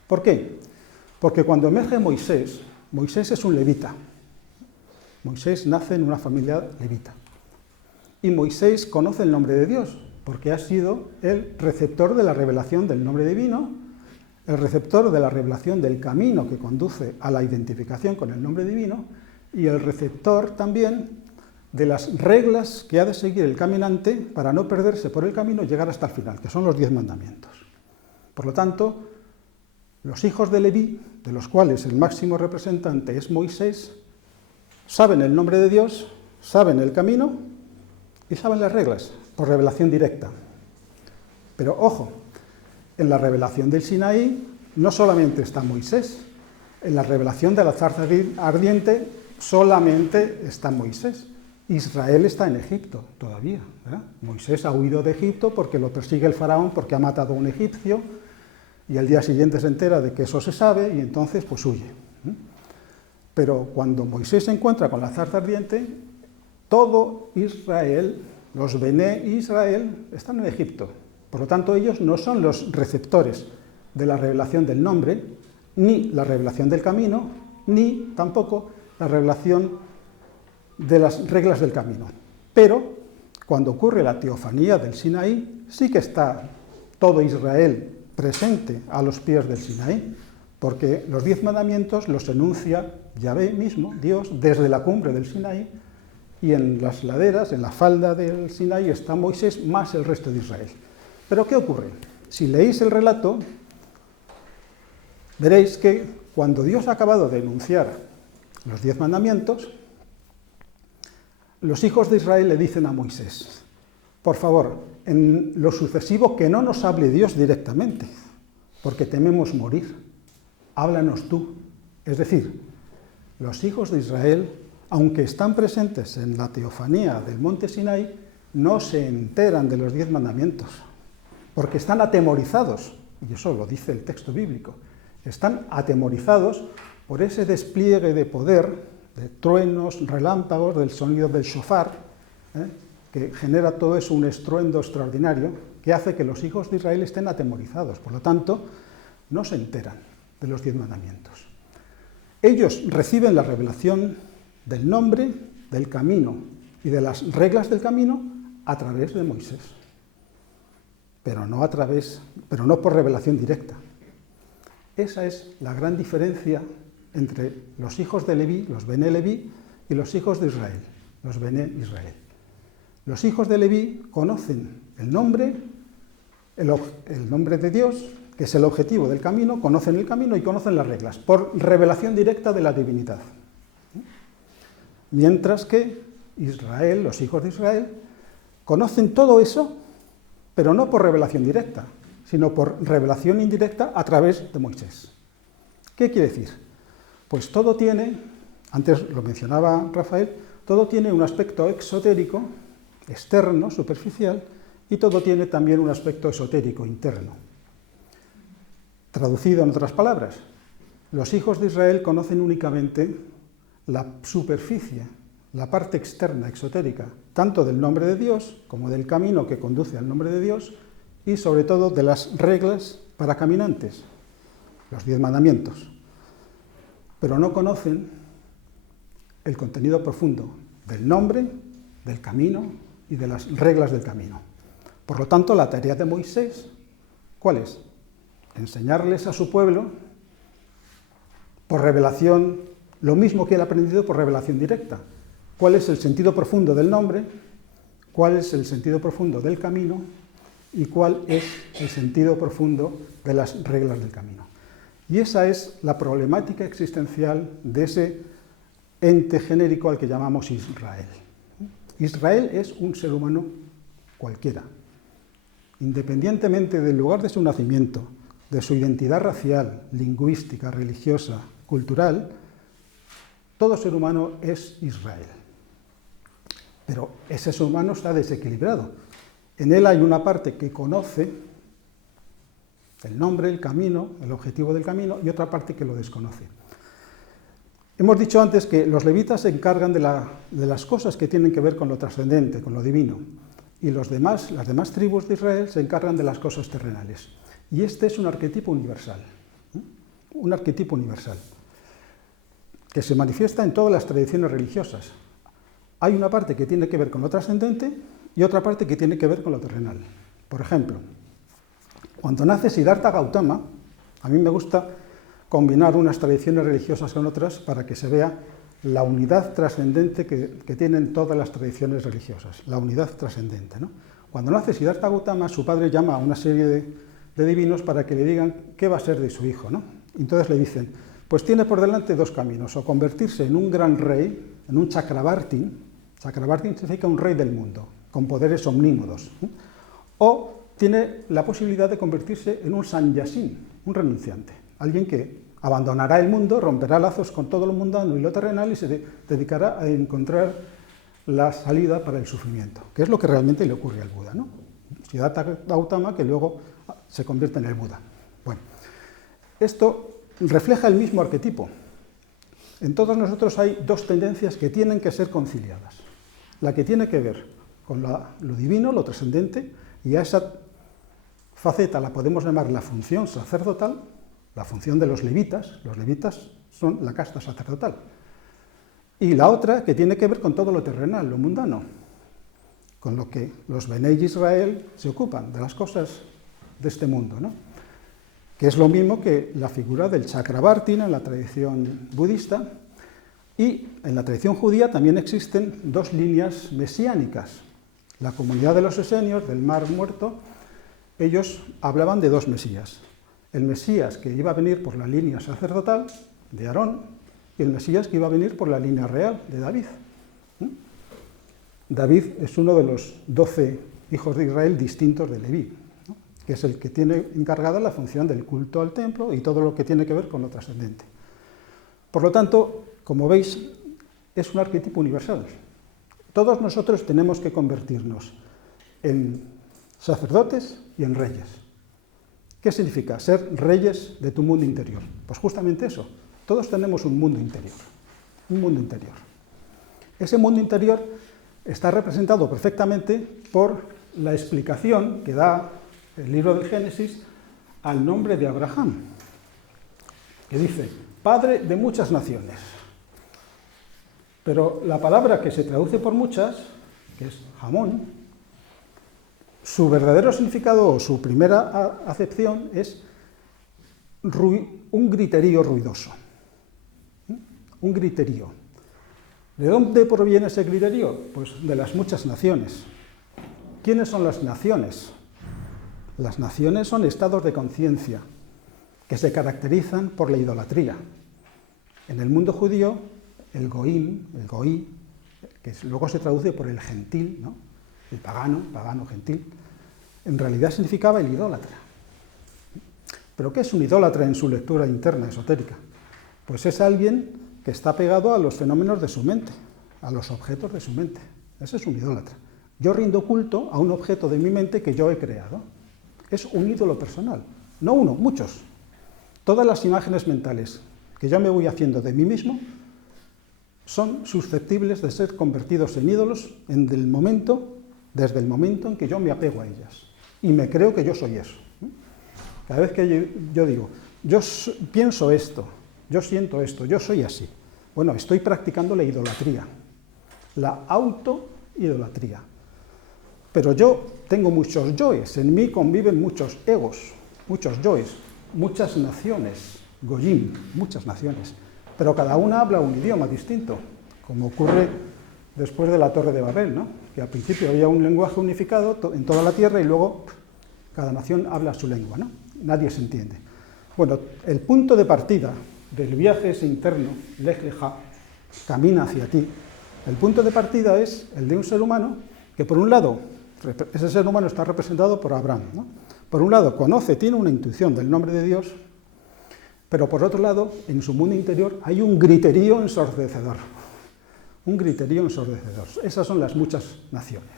¿Por qué? Porque cuando emerge Moisés, Moisés es un levita. Moisés nace en una familia levita. Y Moisés conoce el nombre de Dios, porque ha sido el receptor de la revelación del nombre divino, el receptor de la revelación del camino que conduce a la identificación con el nombre divino y el receptor también de las reglas que ha de seguir el caminante para no perderse por el camino y llegar hasta el final, que son los 10 mandamientos. Por lo tanto, los hijos de Leví, de los cuales el máximo representante es Moisés, saben el nombre de Dios, saben el camino y saben las reglas, por revelación directa. Pero ojo, en la revelación del Sinaí no solamente está Moisés, en la revelación de la zarza ardiente solamente está Moisés. Israel está en Egipto todavía, ¿verdad? Moisés ha huido de Egipto porque lo persigue el faraón porque ha matado a un egipcio y al día siguiente se entera de que eso se sabe y entonces pues huye. Pero cuando Moisés se encuentra con la zarza ardiente, todo Israel, los Bené Israel, están en Egipto. Por lo tanto, ellos no son los receptores de la revelación del nombre, ni la revelación del camino, ni tampoco la revelación de las reglas del camino. Pero cuando ocurre la teofanía del Sinaí, sí que está todo Israel presente a los pies del Sinaí, porque los 10 mandamientos los enuncia Yahvé mismo, Dios, desde la cumbre del Sinaí, y en las laderas, en la falda del Sinaí, está Moisés más el resto de Israel. Pero ¿qué ocurre? Si leéis el relato, veréis que cuando Dios ha acabado de enunciar los 10 mandamientos, los hijos de Israel le dicen a Moisés, por favor, en lo sucesivo que no nos hable Dios directamente, porque tememos morir, háblanos tú. Es decir, los hijos de Israel, aunque están presentes en la teofanía del monte Sinaí, no se enteran de los 10 mandamientos, porque están atemorizados, y eso lo dice el texto bíblico, están atemorizados por ese despliegue de poder, de truenos, relámpagos, del sonido del shofar, que genera todo eso un estruendo extraordinario que hace que los hijos de Israel estén atemorizados. Por lo tanto, no se enteran de los 10 mandamientos. Ellos reciben la revelación del nombre, del camino y de las reglas del camino a través de Moisés, pero no por revelación directa. Esa es la gran diferencia entre los hijos de Leví, los Bené Leví, y los hijos de Israel, los Bené Israel. Los hijos de Leví conocen el nombre de Dios, que es el objetivo del camino, conocen el camino y conocen las reglas, por revelación directa de la divinidad. Mientras que Israel, los hijos de Israel, conocen todo eso, pero no por revelación directa, sino por revelación indirecta a través de Moisés. ¿Qué quiere decir? Pues todo tiene, antes lo mencionaba Rafael, todo tiene un aspecto exotérico, externo, superficial, y todo tiene también un aspecto esotérico, interno. Traducido en otras palabras, los hijos de Israel conocen únicamente la superficie, la parte externa, exotérica, tanto del nombre de Dios como del camino que conduce al nombre de Dios y sobre todo de las reglas para caminantes, los 10 mandamientos. Pero no conocen el contenido profundo del nombre, del camino y de las reglas del camino. Por lo tanto, la tarea de Moisés, ¿cuál es? Enseñarles a su pueblo por revelación, lo mismo que él ha aprendido por revelación directa. ¿Cuál es el sentido profundo del nombre? ¿Cuál es el sentido profundo del camino? ¿Y cuál es el sentido profundo de las reglas del camino? Y esa es la problemática existencial de ese ente genérico al que llamamos Israel. Israel es un ser humano cualquiera, independientemente del lugar de su nacimiento, de su identidad racial, lingüística, religiosa, cultural, todo ser humano es Israel. Pero ese ser humano está desequilibrado. En él hay una parte que conoce el nombre, el camino, el objetivo del camino, y otra parte que lo desconoce. Hemos dicho antes que los levitas se encargan de las cosas que tienen que ver con lo trascendente, con lo divino, y las demás tribus de Israel se encargan de las cosas terrenales. Y este es un arquetipo universal, que se manifiesta en todas las tradiciones religiosas. Hay una parte que tiene que ver con lo trascendente y otra parte que tiene que ver con lo terrenal. Por ejemplo, cuando nace Siddhartha Gautama, A mí me gusta combinar unas tradiciones religiosas con otras para que se vea la unidad trascendente que tienen todas las tradiciones religiosas, la unidad trascendente, ¿no? Cuando nace Siddhartha Gautama, su padre llama a una serie de divinos para que le digan qué va a ser de su hijo, ¿no? Entonces le dicen, pues tiene por delante dos caminos, o convertirse en un gran rey, en un Chakravartin. Chakravartin significa un rey del mundo, con poderes omnímodos, ¿eh? O tiene la posibilidad de convertirse en un sannyasin, un renunciante, alguien que abandonará el mundo, romperá lazos con todo lo mundano y lo terrenal y se dedicará a encontrar la salida para el sufrimiento, que es lo que realmente le ocurre al Buda, ¿no? Siddhartha Gautama, que luego se convierte en el Buda. Bueno, esto refleja el mismo arquetipo. En todos nosotros hay dos tendencias que tienen que ser conciliadas. La que tiene que ver con lo divino, lo trascendente, y a esa faceta la podemos llamar la función sacerdotal, la función de los levitas son la casta sacerdotal. Y la otra que tiene que ver con todo lo terrenal, lo mundano, con lo que los Benei Israel se ocupan, de las cosas de este mundo, ¿no? Que es lo mismo que la figura del Chakravartin en la tradición budista, y en la tradición judía también existen dos líneas mesiánicas. La comunidad de los esenios del Mar Muerto, ellos hablaban de dos mesías. El Mesías que iba a venir por la línea sacerdotal de Aarón y el Mesías que iba a venir por la línea real de David. David es uno de los 12 hijos de Israel distintos de Leví, ¿no? Que es el que tiene encargada la función del culto al templo y todo lo que tiene que ver con lo trascendente. Por lo tanto, como veis, es un arquetipo universal. Todos nosotros tenemos que convertirnos en sacerdotes y en reyes. ¿Qué significa ser reyes de tu mundo interior? Pues justamente eso. Todos tenemos un mundo interior. Un mundo interior. Ese mundo interior está representado perfectamente por la explicación que da el libro del Génesis al nombre de Abraham, que dice, padre de muchas naciones. Pero la palabra que se traduce por muchas, que es jamón, su verdadero significado o su primera acepción es un griterío ruidoso. Un griterío. ¿De dónde proviene ese griterío? Pues de las muchas naciones. ¿Quiénes son las naciones? Las naciones son estados de conciencia que se caracterizan por la idolatría. En el mundo judío, el goim, el goí, que luego se traduce por el gentil, ¿no? El pagano gentil, en realidad significaba el idólatra. ¿Pero qué es un idólatra en su lectura interna, esotérica? Pues es alguien que está pegado a los fenómenos de su mente, a los objetos de su mente. Ese es un idólatra. Yo rindo culto a un objeto de mi mente que yo he creado. Es un ídolo personal. No uno, muchos. Todas las imágenes mentales que yo me voy haciendo de mí mismo son susceptibles de ser convertidos en ídolos desde el momento en que yo me apego a ellas. Y me creo que yo soy eso. Cada vez que yo digo, yo pienso esto, yo siento esto, yo soy así. Bueno, estoy practicando la idolatría, la autoidolatría. Pero yo tengo muchos yoes, en mí conviven muchos egos, muchos yoes, muchas naciones, goyim, muchas naciones. Pero cada una habla un idioma distinto, como ocurre después de la Torre de Babel, ¿no? Que al principio había un lenguaje unificado en toda la tierra y luego cada nación habla su lengua, ¿no? Nadie se entiende. Bueno, el punto de partida del viaje ese interno, Lej Leja, camina hacia ti, el punto de partida es el de un ser humano que por un lado, ese ser humano está representado por Abraham, ¿no? Por un lado conoce, tiene una intuición del nombre de Dios, pero por otro lado, en su mundo interior hay un griterío ensordecedor. Un griterío ensordecedor. Esas son las muchas naciones.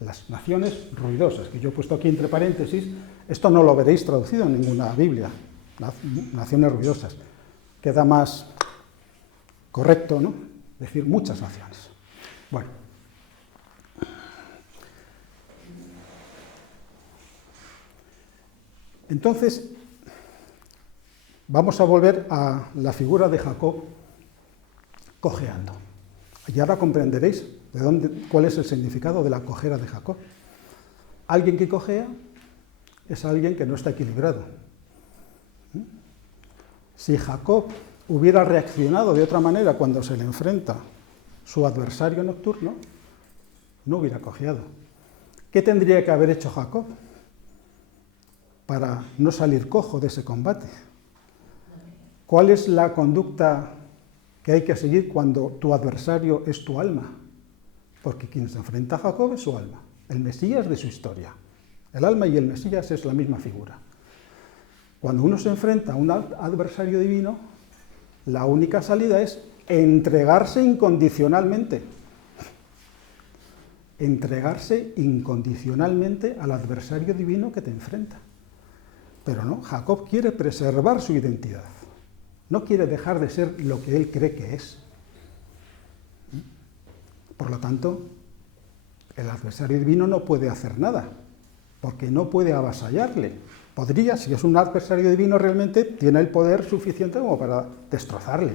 Las naciones ruidosas, que yo he puesto aquí entre paréntesis. Esto no lo veréis traducido en ninguna Biblia. Naciones ruidosas. Queda más correcto, ¿no? Decir muchas naciones. Bueno. Entonces, vamos a volver a la figura de Jacob cojeando. Y ahora comprenderéis cuál es el significado de la cojera de Jacob. Alguien que cojea es alguien que no está equilibrado. Si Jacob hubiera reaccionado de otra manera cuando se le enfrenta su adversario nocturno, no hubiera cojeado. ¿Qué tendría que haber hecho Jacob para no salir cojo de ese combate? ¿Cuál es la conducta que hay que seguir cuando tu adversario es tu alma? Porque quien se enfrenta a Jacob es su alma, el Mesías de su historia. El alma y el Mesías es la misma figura. Cuando uno se enfrenta a un adversario divino, la única salida es entregarse incondicionalmente. Entregarse incondicionalmente al adversario divino que te enfrenta. Pero no, Jacob quiere preservar su identidad. No quiere dejar de ser lo que él cree que es. Por lo tanto, el adversario divino no puede hacer nada, porque no puede avasallarle. Podría, si es un adversario divino realmente, tiene el poder suficiente como para destrozarle.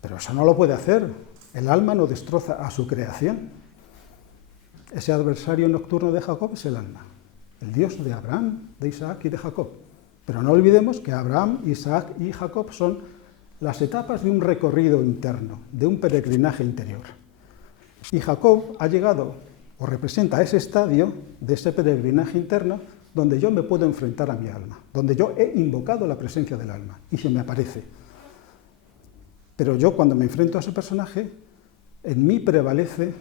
Pero eso no lo puede hacer. El alma no destroza a su creación. Ese adversario nocturno de Jacob es el alma, el Dios de Abraham, de Isaac y de Jacob. Pero no olvidemos que Abraham, Isaac y Jacob son las etapas de un recorrido interno, de un peregrinaje interior. Y Jacob ha llegado, o representa ese estadio de ese peregrinaje interno, donde yo me puedo enfrentar a mi alma, donde yo he invocado la presencia del alma, y se me aparece. Pero yo, cuando me enfrento a ese personaje, en mí prevalece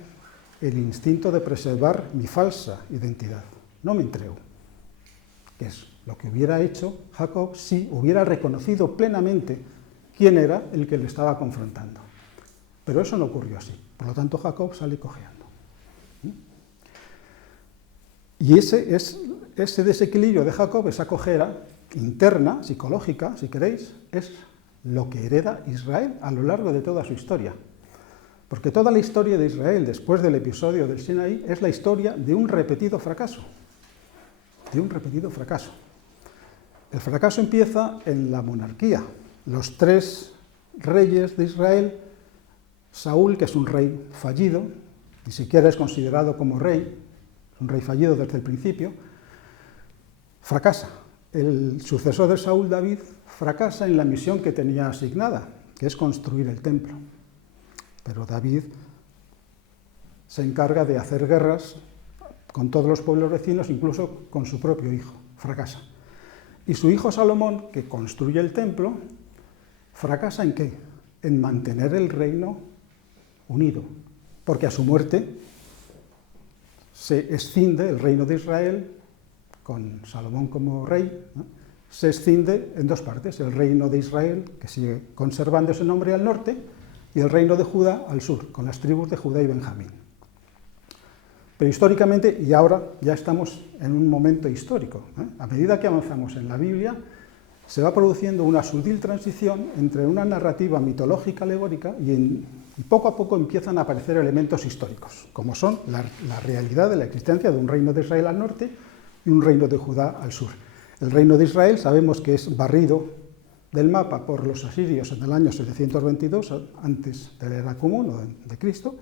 el instinto de preservar mi falsa identidad. No me entrego, que es lo que hubiera hecho Jacob si hubiera reconocido plenamente quién era el que le estaba confrontando. Pero eso no ocurrió así. Por lo tanto, Jacob sale cojeando. Y ese desequilibrio de Jacob, esa cojera interna, psicológica, si queréis, es lo que hereda Israel a lo largo de toda su historia. Porque toda la historia de Israel, después del episodio del Sinaí, es la historia de un repetido fracaso. De un repetido fracaso. El fracaso empieza en la monarquía. Los tres reyes de Israel, Saúl, que es un rey fallido, ni siquiera es considerado como rey, es un rey fallido desde el principio, fracasa. El sucesor de Saúl, David, fracasa en la misión que tenía asignada, que es construir el templo. Pero David se encarga de hacer guerras con todos los pueblos vecinos, incluso con su propio hijo. Fracasa. Y su hijo Salomón, que construye el templo, fracasa ¿en qué? En mantener el reino unido. Porque a su muerte se escinde el reino de Israel, con Salomón como rey, ¿no? Se escinde en dos partes. El reino de Israel, que sigue conservando ese nombre al norte, y el reino de Judá al sur, con las tribus de Judá y Benjamín. Pero históricamente, y ahora ya estamos en un momento histórico, a medida que avanzamos en la Biblia, se va produciendo una sutil transición entre una narrativa mitológica alegórica y poco a poco empiezan a aparecer elementos históricos, como son la realidad de la existencia de un reino de Israel al norte y un reino de Judá al sur. El reino de Israel sabemos que es barrido del mapa por los asirios en el año 722, antes de la era común o de Cristo,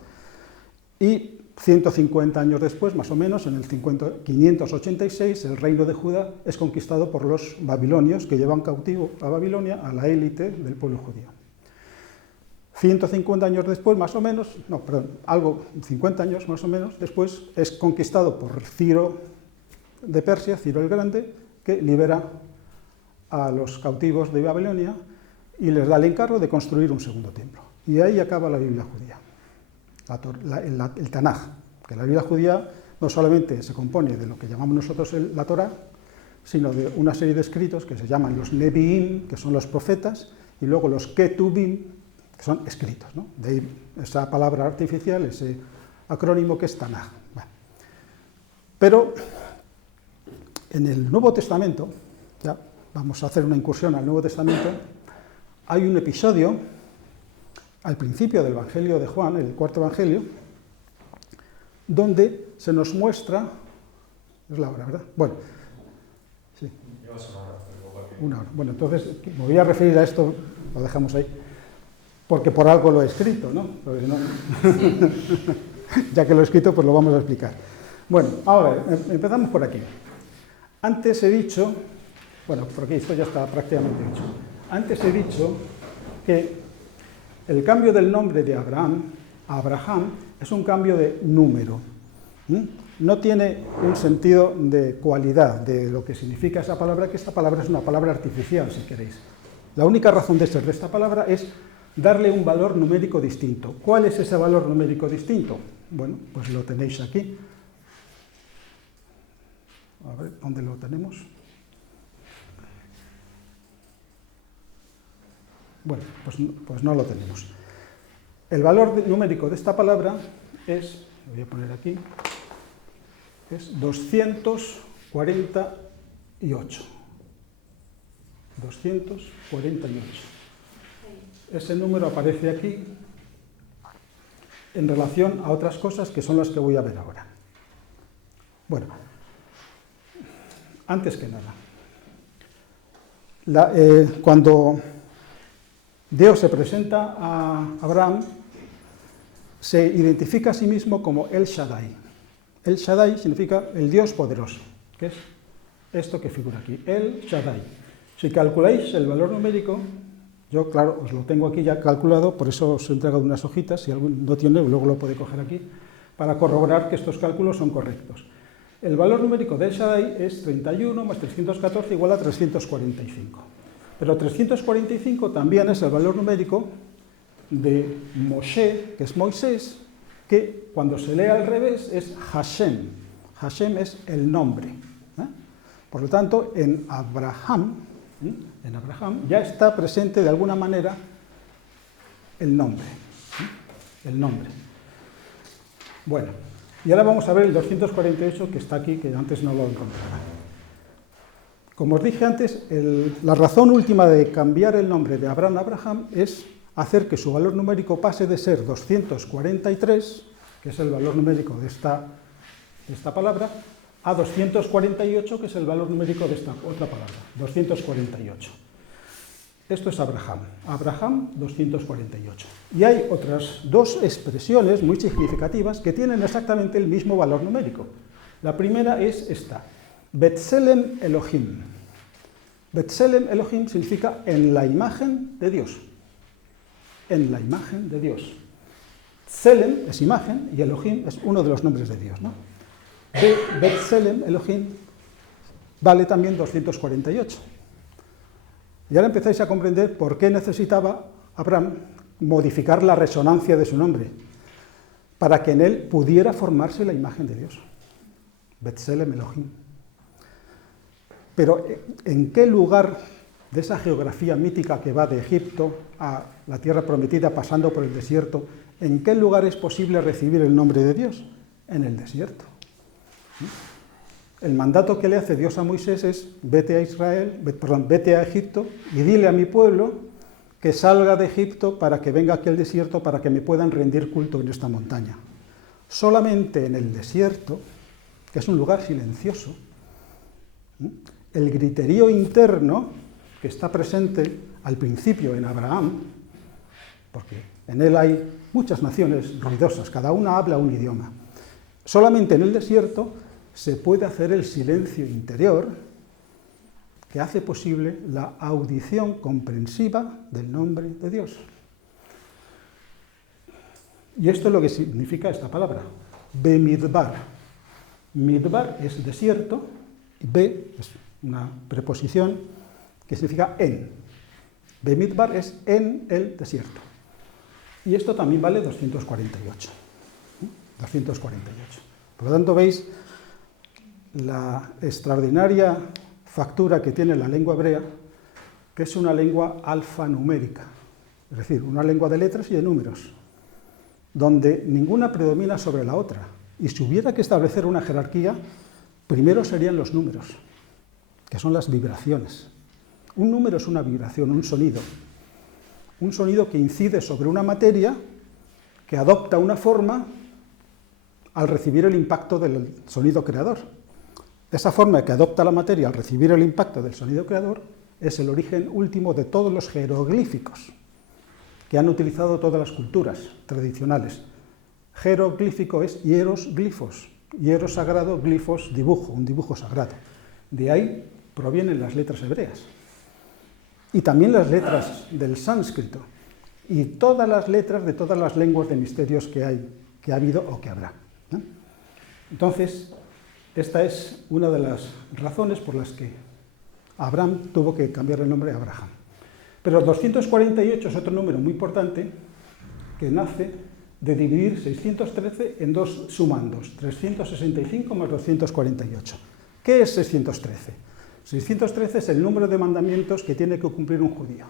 y 150 años después, más o menos, en el 586, el reino de Judá es conquistado por los babilonios, que llevan cautivo a Babilonia a la élite del pueblo judío. 150 años después, más o menos, 50 años más o menos después, es conquistado por Ciro de Persia, Ciro el Grande, que libera a los cautivos de Babilonia y les da el encargo de construir un segundo templo. Y ahí acaba la Biblia judía. El Tanaj, que la Biblia judía no solamente se compone de lo que llamamos nosotros la Torá, sino de una serie de escritos que se llaman los Nevi'im, que son los profetas, y luego los Ketubim, que son escritos, ¿no? De ahí esa palabra artificial, ese acrónimo que es Tanaj. Bueno. Pero en el Nuevo Testamento, ya vamos a hacer una incursión al Nuevo Testamento, hay un episodio al principio del Evangelio de Juan, el cuarto Evangelio, donde se nos muestra... Es la hora, ¿verdad? Bueno, sí. Una hora. Bueno, entonces me voy a referir a esto, lo dejamos ahí, porque por algo lo he escrito, ¿no? Porque no... ya que lo he escrito, pues lo vamos a explicar. Bueno, ahora, empezamos por aquí. Antes he dicho... Bueno, por aquí esto ya está prácticamente dicho. antes he dicho que el cambio del nombre de Abraham a Abraham es un cambio de número. No tiene un sentido de cualidad, de lo que significa esa palabra, que esta palabra es una palabra artificial, si queréis. La única razón de ser de esta palabra es darle un valor numérico distinto. ¿Cuál es ese valor numérico distinto? Bueno, pues lo tenéis aquí. A ver, ¿dónde lo tenemos? Bueno, pues no lo tenemos. El valor numérico de esta palabra es, lo voy a poner aquí, es 248. 248. Ese número aparece aquí en relación a otras cosas que son las que voy a ver ahora. Bueno, antes que nada, cuando Dios se presenta a Abraham, se identifica a sí mismo como El Shaddai. El Shaddai significa el Dios poderoso, que es esto que figura aquí, El Shaddai. Si calculáis el valor numérico, yo, claro, os lo tengo aquí ya calculado, por eso os he entregado unas hojitas, si alguno no tiene, luego lo puede coger aquí, para corroborar que estos cálculos son correctos. El valor numérico de El Shaddai es 31 más 314 igual a 345. Pero 345 también es el valor numérico de Moshe, que es Moisés, que cuando se lee al revés es Hashem. Hashem es el nombre. Por lo tanto, en Abraham ya está presente de alguna manera el nombre. El nombre. Bueno, y ahora vamos a ver el 248 que está aquí, que antes no lo encontraba. Como os dije antes, la razón última de cambiar el nombre de Abraham a Abraham es hacer que su valor numérico pase de ser 243, que es el valor numérico de esta palabra, a 248, que es el valor numérico de esta otra palabra, 248. Esto es Abraham. Abraham, 248. Y hay otras dos expresiones muy significativas que tienen exactamente el mismo valor numérico. La primera es esta, Betselem Elohim. Betselem Elohim significa en la imagen de Dios. En la imagen de Dios. Tselem es imagen y Elohim es uno de los nombres de Dios, ¿no? Betselem Elohim vale también 248. Y ahora empezáis a comprender por qué necesitaba Abraham modificar la resonancia de su nombre, para que en él pudiera formarse la imagen de Dios. Betselem Elohim. Pero ¿en qué lugar de esa geografía mítica que va de Egipto a la tierra prometida pasando por el desierto, en qué lugar es posible recibir el nombre de Dios? En el desierto. El mandato que le hace Dios a Moisés es vete a Egipto y dile a mi pueblo que salga de Egipto para que venga aquí al desierto para que me puedan rendir culto en esta montaña. Solamente en el desierto, que es un lugar silencioso, el griterío interno que está presente al principio en Abraham, porque en él hay muchas naciones ruidosas, cada una habla un idioma. Solamente en el desierto se puede hacer el silencio interior que hace posible la audición comprensiva del nombre de Dios. Y esto es lo que significa esta palabra, Bemidbar. Midbar es desierto, y Be es una preposición que significa en. Bemidbar es en el desierto. Y esto también vale 248. 248. Por lo tanto, veis la extraordinaria factura que tiene la lengua hebrea, que es una lengua alfanumérica, es decir, una lengua de letras y de números, donde ninguna predomina sobre la otra. Y si hubiera que establecer una jerarquía, primero serían los números, que son las vibraciones. Un número es una vibración, un sonido que incide sobre una materia, que adopta una forma al recibir el impacto del sonido creador. Esa forma que adopta la materia al recibir el impacto del sonido creador es el origen último de todos los jeroglíficos que han utilizado todas las culturas tradicionales. Jeroglífico es hieros, glifos. Hieros sagrado, glifos, dibujo, un dibujo sagrado. De ahí provienen las letras hebreas. y también las letras del sánscrito, y todas las letras de todas las lenguas de misterios que hay, que ha habido o que habrá, ¿no? Entonces, esta es una de las razones por las que Abraham tuvo que cambiar el nombre a Abraham. Pero 248 es otro número muy importante que nace de dividir 613 en dos sumandos, 365 más 248. ¿Qué es 613? 613 es el número de mandamientos que tiene que cumplir un judío.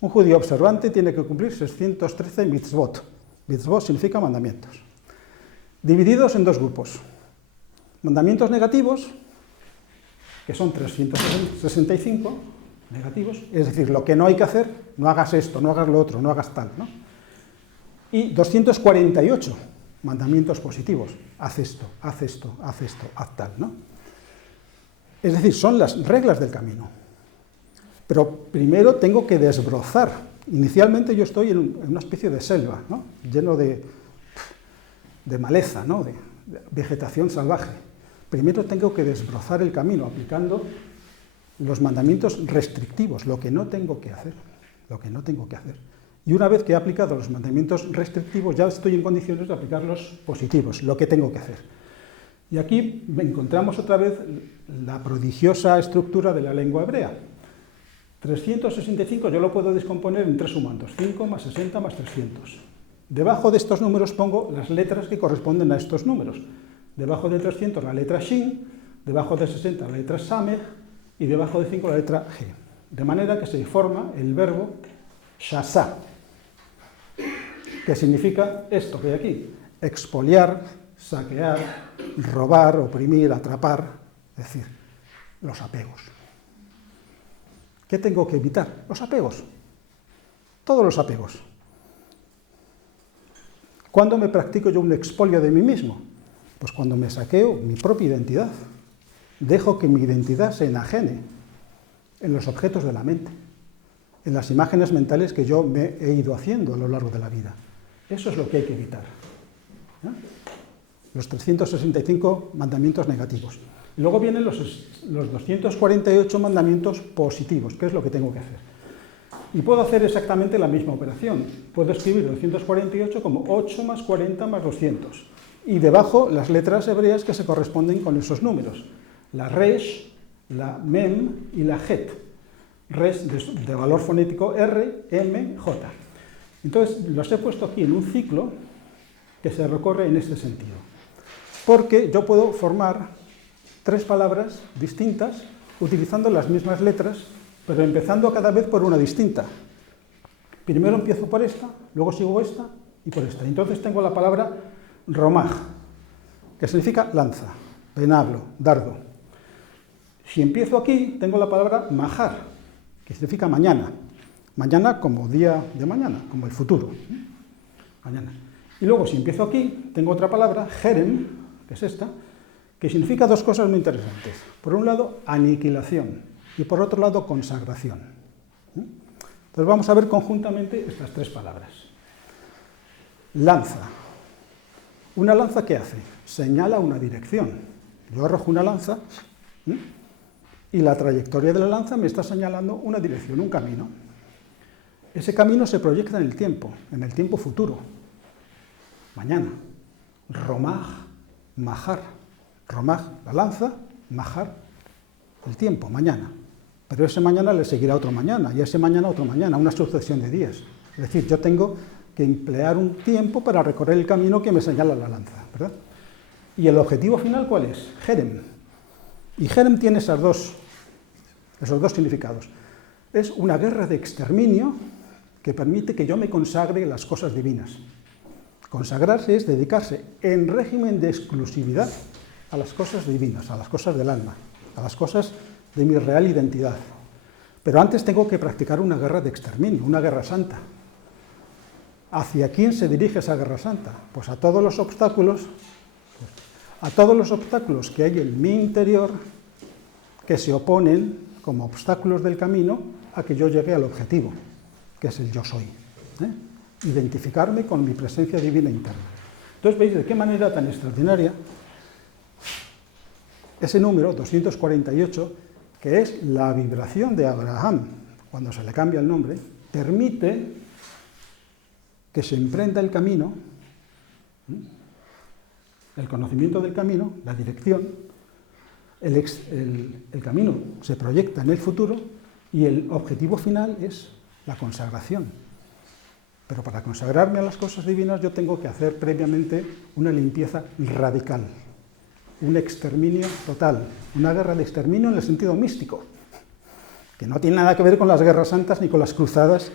Un judío observante tiene que cumplir 613 mitzvot. Mitzvot significa mandamientos. Divididos en dos grupos. Mandamientos negativos, que son 365 negativos, es decir, lo que no hay que hacer, no hagas esto, no hagas lo otro, no hagas tal, ¿no? Y 248 mandamientos positivos, haz esto, haz esto, haz esto, haz tal, ¿no? Es decir, son las reglas del camino. Pero primero tengo que desbrozar. Inicialmente yo estoy en una especie de selva, ¿no? Lleno de maleza, ¿no? De vegetación salvaje. Primero tengo que desbrozar el camino aplicando los mandamientos restrictivos, lo que no tengo que hacer, lo que no tengo que hacer. Y una vez que he aplicado los mandamientos restrictivos, ya estoy en condiciones de aplicar los positivos, lo que tengo que hacer. Y aquí encontramos otra vez la prodigiosa estructura de la lengua hebrea. 365 yo lo puedo descomponer en tres sumandos, 5 más 60 más 300. Debajo de estos números pongo las letras que corresponden a estos números. Debajo de 300 la letra Shin, debajo de 60 la letra Samech y debajo de 5 la letra G. De manera que se forma el verbo shasá, que significa esto que hay aquí: expoliar, saquear, robar, oprimir, atrapar, es decir, los apegos. ¿Qué tengo que evitar? Los apegos, todos los apegos. ¿Cuándo me practico yo un expolio de mí mismo? Pues cuando me saqueo mi propia identidad. Dejo que mi identidad se enajene en los objetos de la mente, en las imágenes mentales que yo me he ido haciendo a lo largo de la vida. Eso es lo que hay que evitar, ¿no? Los 365 mandamientos negativos. Y luego vienen los 248 mandamientos positivos, que es lo que tengo que hacer. Y puedo hacer exactamente la misma operación. Puedo escribir 248 como 8 más 40 más 200. Y debajo las letras hebreas que se corresponden con esos números. La resh, la mem y la het. Resh de valor fonético R, M, J. Entonces los he puesto aquí en un ciclo que se recorre en este sentido. Porque yo puedo formar tres palabras distintas utilizando las mismas letras, pero empezando cada vez por una distinta. Primero empiezo por esta, luego sigo esta y por esta. Entonces tengo la palabra romaj, que significa lanza, venablo, dardo. Si empiezo aquí, tengo la palabra majar, que significa mañana. Mañana como día de mañana, como el futuro. Mañana. Y luego, si empiezo aquí, tengo otra palabra, jerem, que es esta, que significa dos cosas muy interesantes. Por un lado, aniquilación, y por otro lado, consagración. Entonces vamos a ver conjuntamente estas tres palabras. Lanza. ¿Una lanza qué hace? Señala una dirección. Yo arrojo una lanza y la trayectoria de la lanza me está señalando una dirección, un camino. Ese camino se proyecta en el tiempo futuro. Mañana. Romaj, majar. Romaj, la lanza, majar, el tiempo, mañana. Pero ese mañana le seguirá otro mañana, y ese mañana otro mañana, una sucesión de días. Es decir, yo tengo que emplear un tiempo para recorrer el camino que me señala la lanza, ¿verdad? ¿Y el objetivo final cuál es? Jerem. Y Jerem tiene esos dos significados. Es una guerra de exterminio que permite que yo me consagre las cosas divinas. Consagrarse es dedicarse en régimen de exclusividad a las cosas divinas, a las cosas del alma, a las cosas de mi real identidad. Pero antes tengo que practicar una guerra de exterminio, una guerra santa. ¿Hacia quién se dirige esa guerra santa? Pues a todos los obstáculos que hay en mi interior que se oponen como obstáculos del camino a que yo llegue al objetivo, que es el yo soy. Identificarme con mi presencia divina interna. Entonces veis de qué manera tan extraordinaria ese número, 248, que es la vibración de Abraham cuando se le cambia el nombre, permite que se emprenda el camino, el conocimiento del camino, la dirección, el camino se proyecta en el futuro y el objetivo final es la consagración. Pero para consagrarme a las cosas divinas yo tengo que hacer previamente una limpieza radical, un exterminio total, una guerra de exterminio en el sentido místico, que no tiene nada que ver con las guerras santas ni con las cruzadas,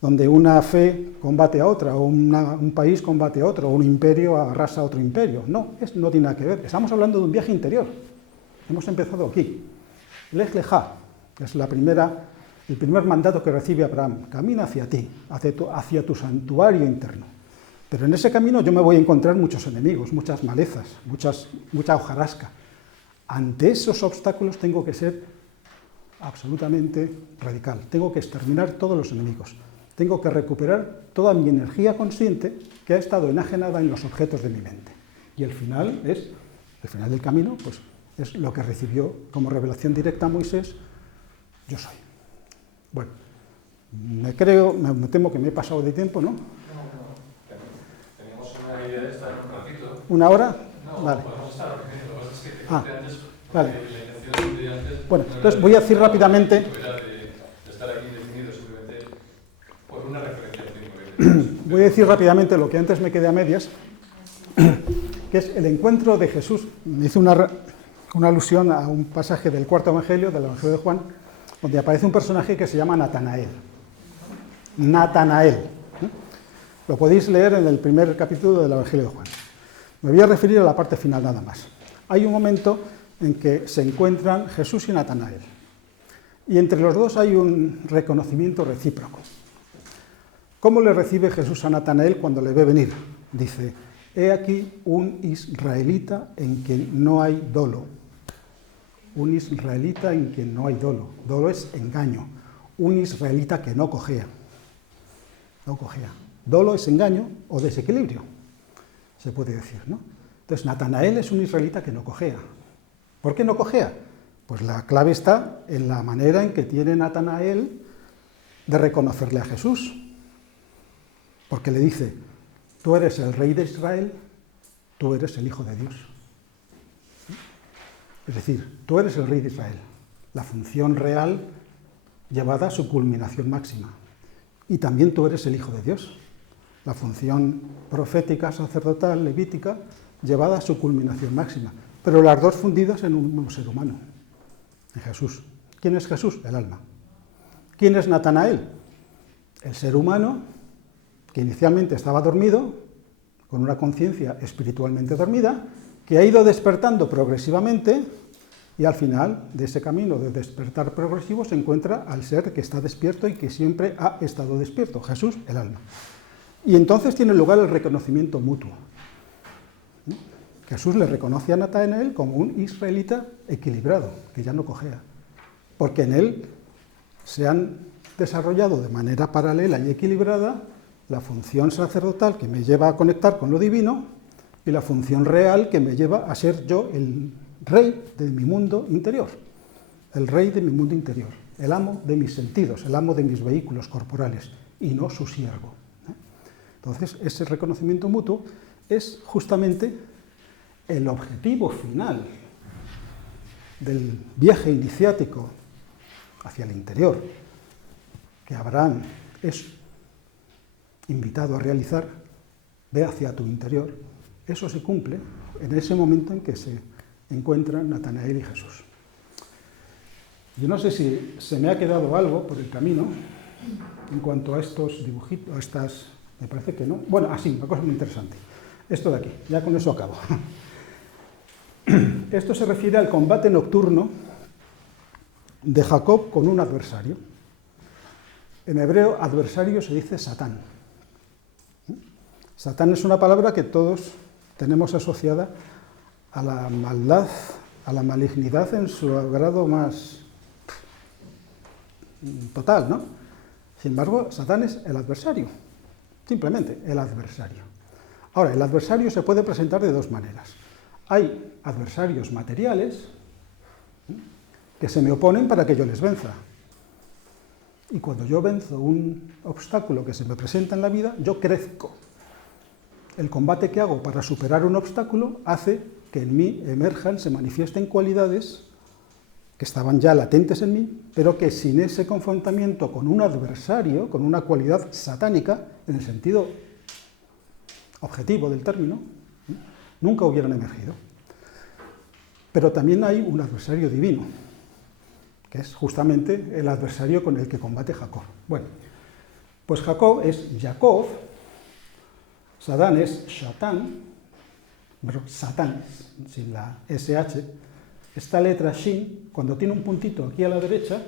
donde una fe combate a otra, o un país combate a otro, o un imperio arrasa a otro imperio. No, no tiene nada que ver. Estamos hablando de un viaje interior. Hemos empezado aquí. Lej Lejá, que es el primer mandato que recibe Abraham. Camina hacia ti, hacia tu santuario interno. Pero en ese camino yo me voy a encontrar muchos enemigos, muchas malezas, mucha hojarasca. Ante esos obstáculos tengo que ser absolutamente radical. Tengo que exterminar todos los enemigos. Tengo que recuperar toda mi energía consciente que ha estado enajenada en los objetos de mi mente. Y el final del camino, pues es lo que recibió como revelación directa Moisés: yo soy. Bueno, me temo que me he pasado de tiempo, ¿no? No. Teníamos una idea de estar un ratito. ¿Una hora? No, vale. podemos estar repitiendo. Lo que pasa es que te Ah, conté antes, vale. la intención de antes... Bueno, entonces voy a decir rápidamente... Era de estar aquí definido simplemente por una referencia al tiempo. Voy a decir rápidamente lo que antes me quedé a medias, que es el encuentro de Jesús. Me hice una alusión a un pasaje del cuarto evangelio, del Evangelio de Juan, donde aparece un personaje que se llama Natanael. Natanael. Lo podéis leer en el primer capítulo del Evangelio de Juan. Me voy a referir a la parte final nada más. Hay un momento en que se encuentran Jesús y Natanael. Y entre los dos hay un reconocimiento recíproco. ¿Cómo le recibe Jesús a Natanael cuando le ve venir? Dice: he aquí un israelita en quien no hay dolo. Un israelita en quien no hay dolo. Dolo es engaño. Un israelita que no cojea. No cojea. Dolo es engaño o desequilibrio, se puede decir, ¿no? Entonces, Natanael es un israelita que no cojea. ¿Por qué no cojea? Pues la clave está en la manera en que tiene Natanael de reconocerle a Jesús. Porque le dice: tú eres el rey de Israel, tú eres el Hijo de Dios. Es decir, tú eres el rey de Israel, la función real llevada a su culminación máxima. Y también tú eres el Hijo de Dios, la función profética, sacerdotal, levítica, llevada a su culminación máxima. Pero las dos fundidas en un mismo ser humano, en Jesús. ¿Quién es Jesús? El alma. ¿Quién es Natanael? El ser humano que inicialmente estaba dormido, con una conciencia espiritualmente dormida, que ha ido despertando progresivamente y al final de ese camino de despertar progresivo se encuentra al ser que está despierto y que siempre ha estado despierto, Jesús, el alma. Y entonces tiene lugar el reconocimiento mutuo. Jesús le reconoce a Natanael como un israelita equilibrado, que ya no cojea, porque en él se han desarrollado de manera paralela y equilibrada la función sacerdotal que me lleva a conectar con lo divino y la función real que me lleva a ser yo el rey de mi mundo interior, el rey de mi mundo interior, el amo de mis sentidos, el amo de mis vehículos corporales y no su siervo. Entonces, ese reconocimiento mutuo es justamente el objetivo final del viaje iniciático hacia el interior, que Abraham es invitado a realizar. Ve hacia tu interior. Eso se cumple en ese momento en que se encuentran Natanael y Jesús. Yo no sé si se me ha quedado algo por el camino en cuanto a estos dibujitos, a estas... Me parece que no. Bueno, así, una cosa muy interesante. Esto de aquí, ya con eso acabo. Esto se refiere al combate nocturno de Jacob con un adversario. En hebreo, adversario se dice Satán. Satán es una palabra que todos tenemos asociada a la maldad, a la malignidad en su grado más total, ¿no? Sin embargo, Satán es el adversario, simplemente el adversario. Ahora, el adversario se puede presentar de dos maneras. Hay adversarios materiales que se me oponen para que yo les venza. Y cuando yo venzo un obstáculo que se me presenta en la vida, yo crezco. El combate que hago para superar un obstáculo hace que en mí emerjan, se manifiesten cualidades que estaban ya latentes en mí, pero que sin ese confrontamiento con un adversario, con una cualidad satánica, en el sentido objetivo del término, nunca hubieran emergido. Pero también hay un adversario divino, que es justamente el adversario con el que combate Jacob. Bueno, pues Jacob es Jacob, Sadán es Shatán, pero Satán, sin la SH. Esta letra Shin, cuando tiene un puntito aquí a la derecha,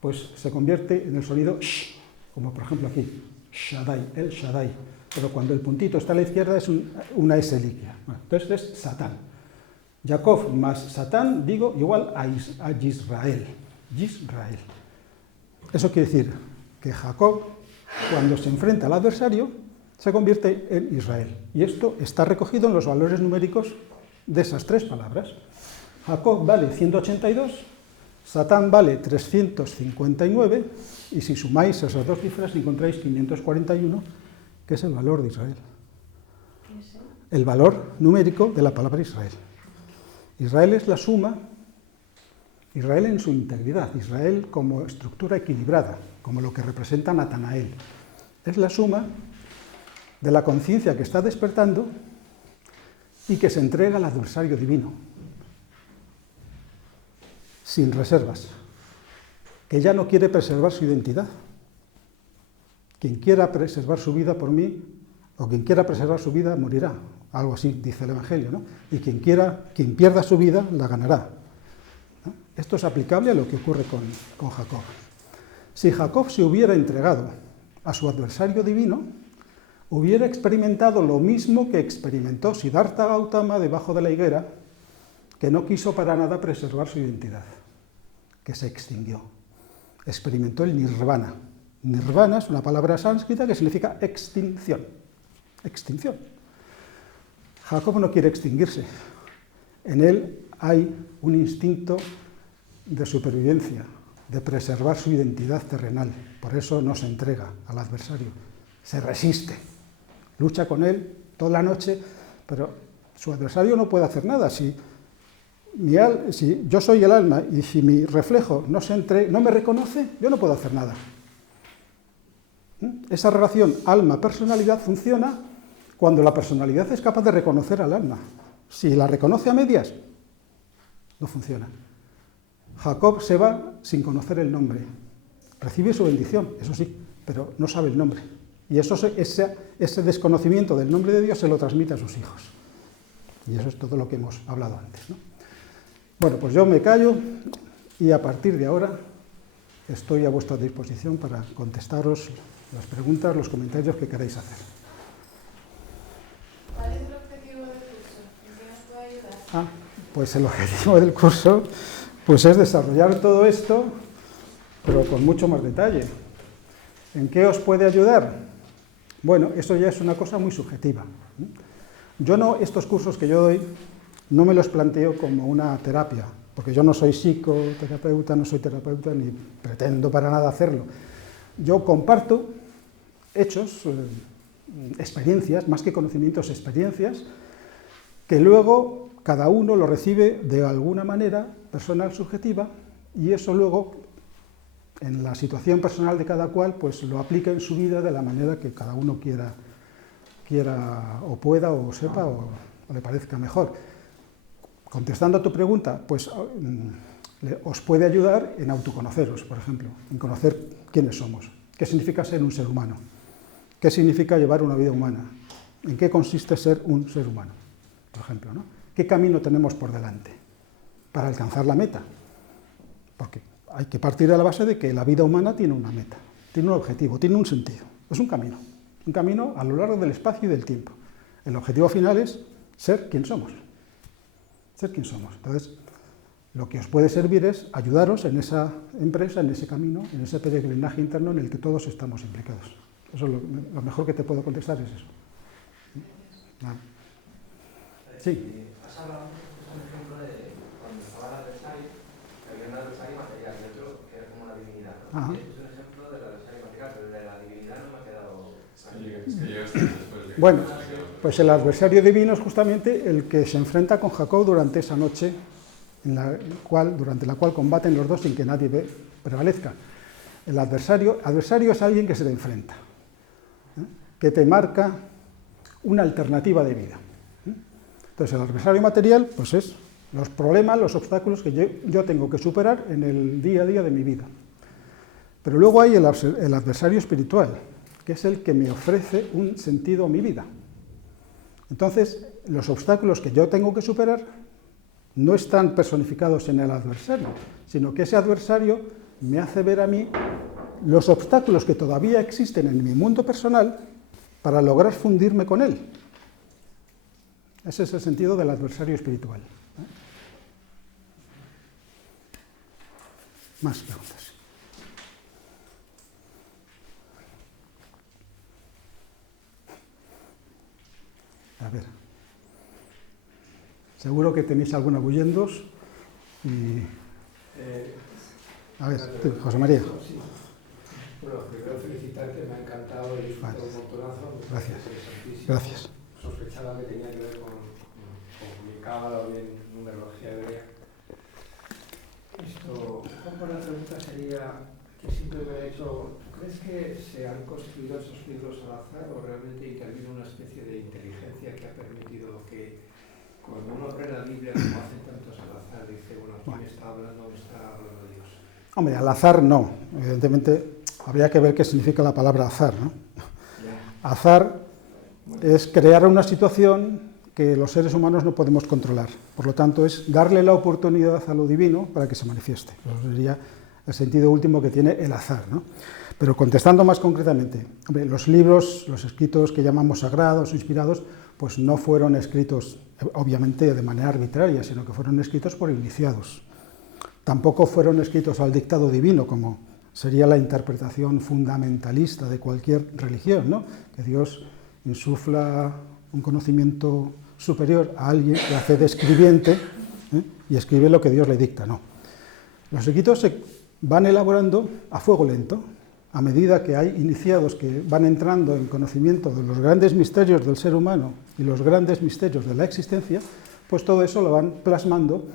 pues se convierte en el sonido Sh, como por ejemplo aquí, Shaddai, el Shaddai. Pero cuando el puntito está a la izquierda es una S líquida. Bueno, entonces es Satán. Jacob más Satán, digo, igual a Yisrael. Yisrael. Eso quiere decir que Jacob, cuando se enfrenta al adversario, se convierte en Israel. Y esto está recogido en los valores numéricos de esas tres palabras. Jacob vale 182, Satán vale 359, y si sumáis esas dos cifras encontráis 541, que es el valor de Israel. El valor numérico de la palabra Israel. Israel es la suma, Israel en su integridad, Israel como estructura equilibrada, como lo que representa Natanael. Es la suma de la conciencia que está despertando y que se entrega al adversario divino, sin reservas, que ya no quiere preservar su identidad. Quien quiera preservar su vida por mí, o quien quiera preservar su vida, morirá. Algo así dice el Evangelio, ¿no? Y quien pierda su vida, la ganará, ¿no? Esto es aplicable a lo que ocurre con Jacob. Si Jacob se hubiera entregado a su adversario divino, hubiera experimentado lo mismo que experimentó Siddhartha Gautama debajo de la higuera, que no quiso para nada preservar su identidad, que se extinguió. Experimentó el nirvana. Nirvana es una palabra sánscrita que significa extinción. Extinción. Jacob no quiere extinguirse. En él hay un instinto de supervivencia, de preservar su identidad terrenal. Por eso no se entrega al adversario. Se resiste. Lucha con él toda la noche, pero su adversario no puede hacer nada. Si yo soy el alma y si mi reflejo no me reconoce, yo no puedo hacer nada. Esa relación alma-personalidad funciona cuando la personalidad es capaz de reconocer al alma. Si la reconoce a medias, no funciona. Jacob se va sin conocer el nombre. Recibe su bendición, eso sí, pero no sabe el nombre. Y ese desconocimiento del nombre de Dios se lo transmite a sus hijos. Y eso es todo lo que hemos hablado antes, ¿no? Bueno, pues yo me callo y a partir de ahora estoy a vuestra disposición para contestaros las preguntas, los comentarios que queráis hacer. ¿Cuál es el objetivo del curso? ¿En qué nos puede ayudar? Pues el objetivo del curso pues es desarrollar todo esto, pero con mucho más detalle. ¿En qué os puede ayudar? Bueno, eso ya es una cosa muy subjetiva. Estos cursos que yo doy, no me los planteo como una terapia, porque yo no soy psicoterapeuta, no soy terapeuta, ni pretendo para nada hacerlo. Yo comparto hechos, experiencias, más que conocimientos, experiencias, que luego cada uno lo recibe de alguna manera personal, subjetiva, y eso luego, en la situación personal de cada cual, pues lo aplica en su vida de la manera que cada uno quiera o pueda o sepa o le parezca mejor. Contestando a tu pregunta, pues os puede ayudar en autoconoceros, por ejemplo, en conocer quiénes somos, qué significa ser un ser humano, qué significa llevar una vida humana, en qué consiste ser un ser humano, por ejemplo, ¿no? ¿Qué camino tenemos por delante para alcanzar la meta? Porque hay que partir de la base de que la vida humana tiene una meta, tiene un objetivo, tiene un sentido, es un camino a lo largo del espacio y del tiempo. El objetivo final es ser quien somos. Ser quien somos. Entonces, lo que os puede servir es ayudaros en esa empresa, en ese camino, en ese peregrinaje interno en el que todos estamos implicados. Eso es lo mejor que te puedo contestar es eso. Nada. Sí. Has hablado por ejemplo de cuando estaba el adversario, que había un adversario material y otro que era como la divinidad, ¿no? Ajá. Es un ejemplo Bueno, pues el adversario divino es justamente el que se enfrenta con Jacob durante esa noche, durante la cual combaten los dos sin que nadie prevalezca. El adversario es alguien que se te enfrenta, que te marca una alternativa de vida. Entonces el adversario material pues es los problemas, los obstáculos que yo tengo que superar en el día a día de mi vida. Pero luego hay el adversario espiritual, que es el que me ofrece un sentido a mi vida. Entonces, los obstáculos que yo tengo que superar no están personificados en el adversario, sino que ese adversario me hace ver a mí los obstáculos que todavía existen en mi mundo personal para lograr fundirme con él. Ese es el sentido del adversario espiritual. Más preguntas. A ver, seguro que tenéis alguna bullendos y... A ver, tú, José María. Sí. Bueno, primero felicitarte, me ha encantado y disfrutado un montonazo. Gracias. Gracias. Sospechaba que tenía que ver con mi cábala o bien numerología hebrea. La pregunta sería, que siempre me ha hecho, ¿crees que se han construido esos libros al azar o realmente intervino una especie de inteligencia que ha permitido que cuando uno lee la Biblia, como hacen tantos al azar, dice, bueno, aquí me está hablando Dios? Hombre, al azar no. Evidentemente habría que ver qué significa la palabra azar, ¿no? Azar es crear una situación que los seres humanos no podemos controlar. Por lo tanto, es darle la oportunidad a lo divino para que se manifieste. Eso sería el sentido último que tiene el azar, ¿no? Pero contestando más concretamente, hombre, los libros, los escritos que llamamos sagrados o inspirados, pues no fueron escritos, obviamente, de manera arbitraria, sino que fueron escritos por iniciados. Tampoco fueron escritos al dictado divino, como sería la interpretación fundamentalista de cualquier religión, ¿no? Que Dios insufla un conocimiento superior a alguien que hace de escribiente y escribe lo que Dios le dicta, no. Los escritos se van elaborando a fuego lento, a medida que hay iniciados que van entrando en conocimiento de los grandes misterios del ser humano y los grandes misterios de la existencia, pues todo eso lo van plasmando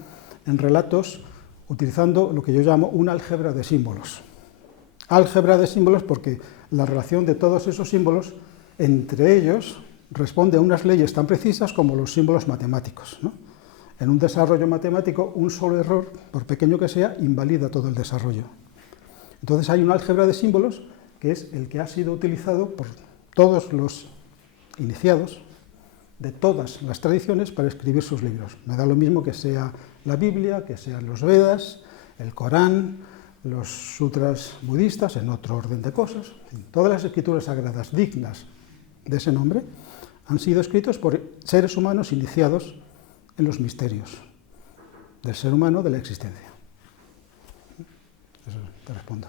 en relatos utilizando lo que yo llamo una álgebra de símbolos. Álgebra de símbolos porque la relación de todos esos símbolos entre ellos responde a unas leyes tan precisas como los símbolos matemáticos, ¿no? En un desarrollo matemático, un solo error, por pequeño que sea, invalida todo el desarrollo. Entonces hay un álgebra de símbolos que es el que ha sido utilizado por todos los iniciados de todas las tradiciones para escribir sus libros. Me da lo mismo que sea la Biblia, que sean los Vedas, el Corán, los sutras budistas, en otro orden de cosas. Todas las escrituras sagradas dignas de ese nombre han sido escritos por seres humanos iniciados en los misterios del ser humano, de la existencia. Eso te respondo.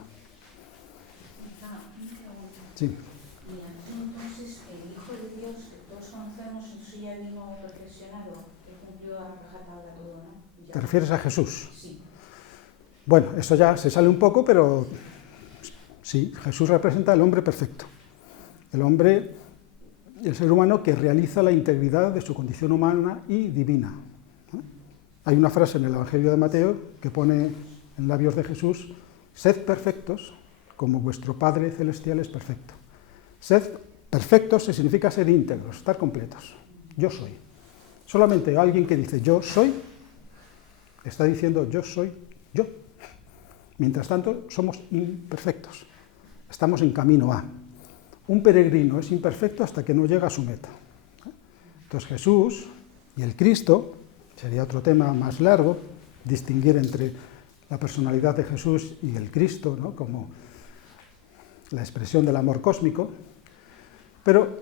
Sí. Entonces, el Hijo de Dios, que todos conocemos, entonces ya vino perfeccionado, que cumplió a rajatabla todo, ¿no? Ya. ¿Te refieres a Jesús? Sí. Bueno, eso ya se sale un poco, pero sí, Jesús representa al hombre perfecto. El ser humano que realiza la integridad de su condición humana y divina. Hay una frase en el Evangelio de Mateo que pone en labios de Jesús: sed perfectos como vuestro Padre Celestial es perfecto. Sed perfectos significa ser íntegros, estar completos. Yo soy. Solamente alguien que dice yo soy, está diciendo yo soy yo. Mientras tanto, somos imperfectos. Estamos en camino a. Un peregrino es imperfecto hasta que no llega a su meta. Entonces Jesús y el Cristo, sería otro tema más largo, distinguir entre la personalidad de Jesús y el Cristo, ¿no? Como la expresión del amor cósmico, pero,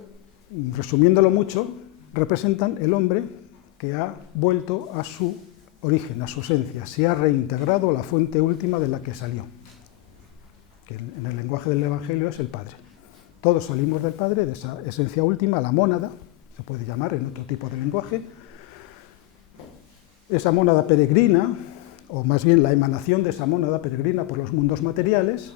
resumiéndolo mucho, representan el hombre que ha vuelto a su origen, a su esencia, se ha reintegrado a la fuente última de la que salió, que en el lenguaje del Evangelio es el Padre. Todos salimos del Padre, de esa esencia última, la mónada, se puede llamar en otro tipo de lenguaje. Esa mónada peregrina, o más bien la emanación de esa mónada peregrina por los mundos materiales,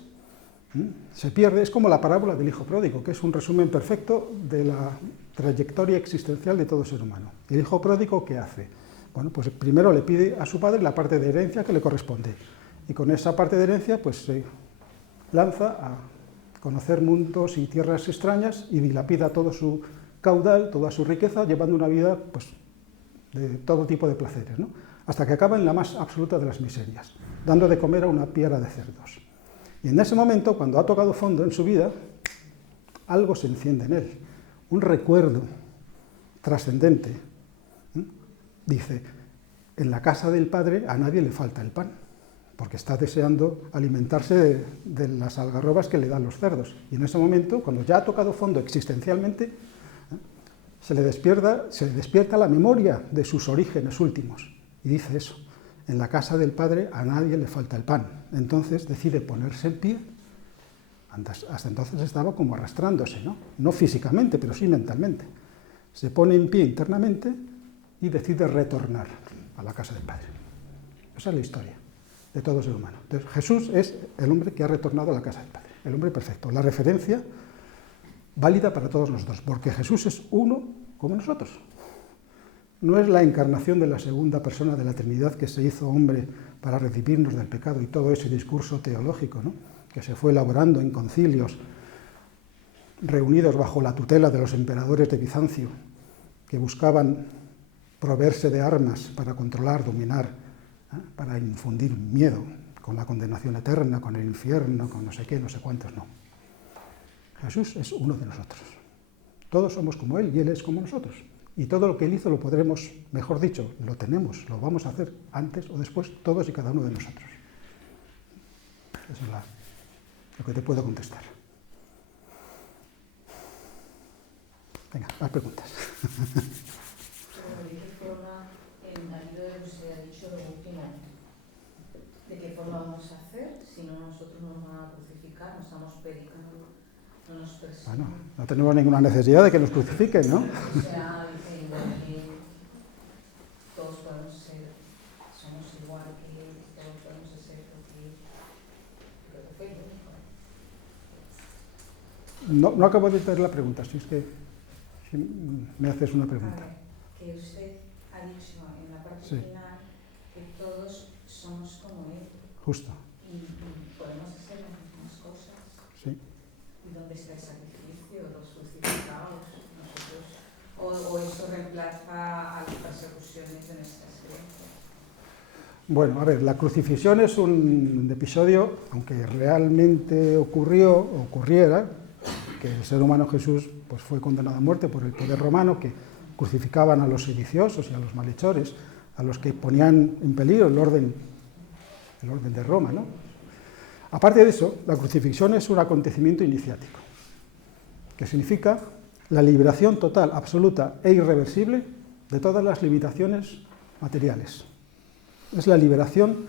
se pierde. Es como la parábola del hijo pródigo, que es un resumen perfecto de la trayectoria existencial de todo ser humano. El hijo pródigo, ¿qué hace? Bueno, pues primero le pide a su padre la parte de herencia que le corresponde. Y con esa parte de herencia, pues se lanza a conocer mundos y tierras extrañas y dilapida todo su caudal, toda su riqueza, llevando una vida pues, de todo tipo de placeres, ¿no? Hasta que acaba en la más absoluta de las miserias, dando de comer a una piara de cerdos. Y en ese momento, cuando ha tocado fondo en su vida, algo se enciende en él, un recuerdo trascendente. Dice, en la casa del padre a nadie le falta el pan, porque está deseando alimentarse de las algarrobas que le dan los cerdos. Y en ese momento, cuando ya ha tocado fondo existencialmente, se le despierta la memoria de sus orígenes últimos. Y dice eso, en la casa del padre a nadie le falta el pan. Entonces decide ponerse en pie. Hasta entonces estaba como arrastrándose, ¿no? No físicamente, pero sí mentalmente. Se pone en pie internamente y decide retornar a la casa del Padre. Esa es la historia de todo ser humano. Entonces, Jesús es el hombre que ha retornado a la casa del Padre, el hombre perfecto, la referencia válida para todos nosotros, porque Jesús es uno como nosotros. No es la encarnación de la segunda persona de la Trinidad que se hizo hombre para redimirnos del pecado y todo ese discurso teológico, ¿no?, que se fue elaborando en concilios reunidos bajo la tutela de los emperadores de Bizancio, que buscaban proveerse de armas para controlar, dominar, para infundir miedo, con la condenación eterna, con el infierno, con no sé qué, no sé cuántos, no. Jesús es uno de nosotros. Todos somos como Él y Él es como nosotros. Y todo lo que Él hizo lo podremos, mejor dicho, lo tenemos, lo vamos a hacer antes o después, todos y cada uno de nosotros. Eso es lo que te puedo contestar. Venga, más preguntas. ¿De qué forma el marido se ha dicho lo último? ¿De qué forma vamos a hacer si no nosotros nos van a crucificar, nos estamos predicando, no nos persiguen? Bueno, no tenemos ninguna necesidad de que nos crucifiquen, ¿no? O sea, dice igual que todos podemos ser, somos igual que todos podemos ser lo que No acabo de entender la pregunta, si es que si me haces una pregunta. A ver, que usted ha dicho en la parte Sí. final que todos somos como Él Justo, y podemos hacer las mismas cosas. sí. ¿Y dónde está el sacrificio? Los crucificados, nosotros. O eso reemplaza a las persecuciones de nuestras creencias. Bueno, a ver, la crucifixión es un episodio, aunque realmente ocurriera, que el ser humano Jesús pues, fue condenado a muerte por el poder romano, que crucificaban a los sediciosos y a los malhechores, a los que ponían en peligro el orden de Roma, ¿no? Aparte de eso, la crucifixión es un acontecimiento iniciático, que significa la liberación total, absoluta e irreversible de todas las limitaciones materiales. Es la liberación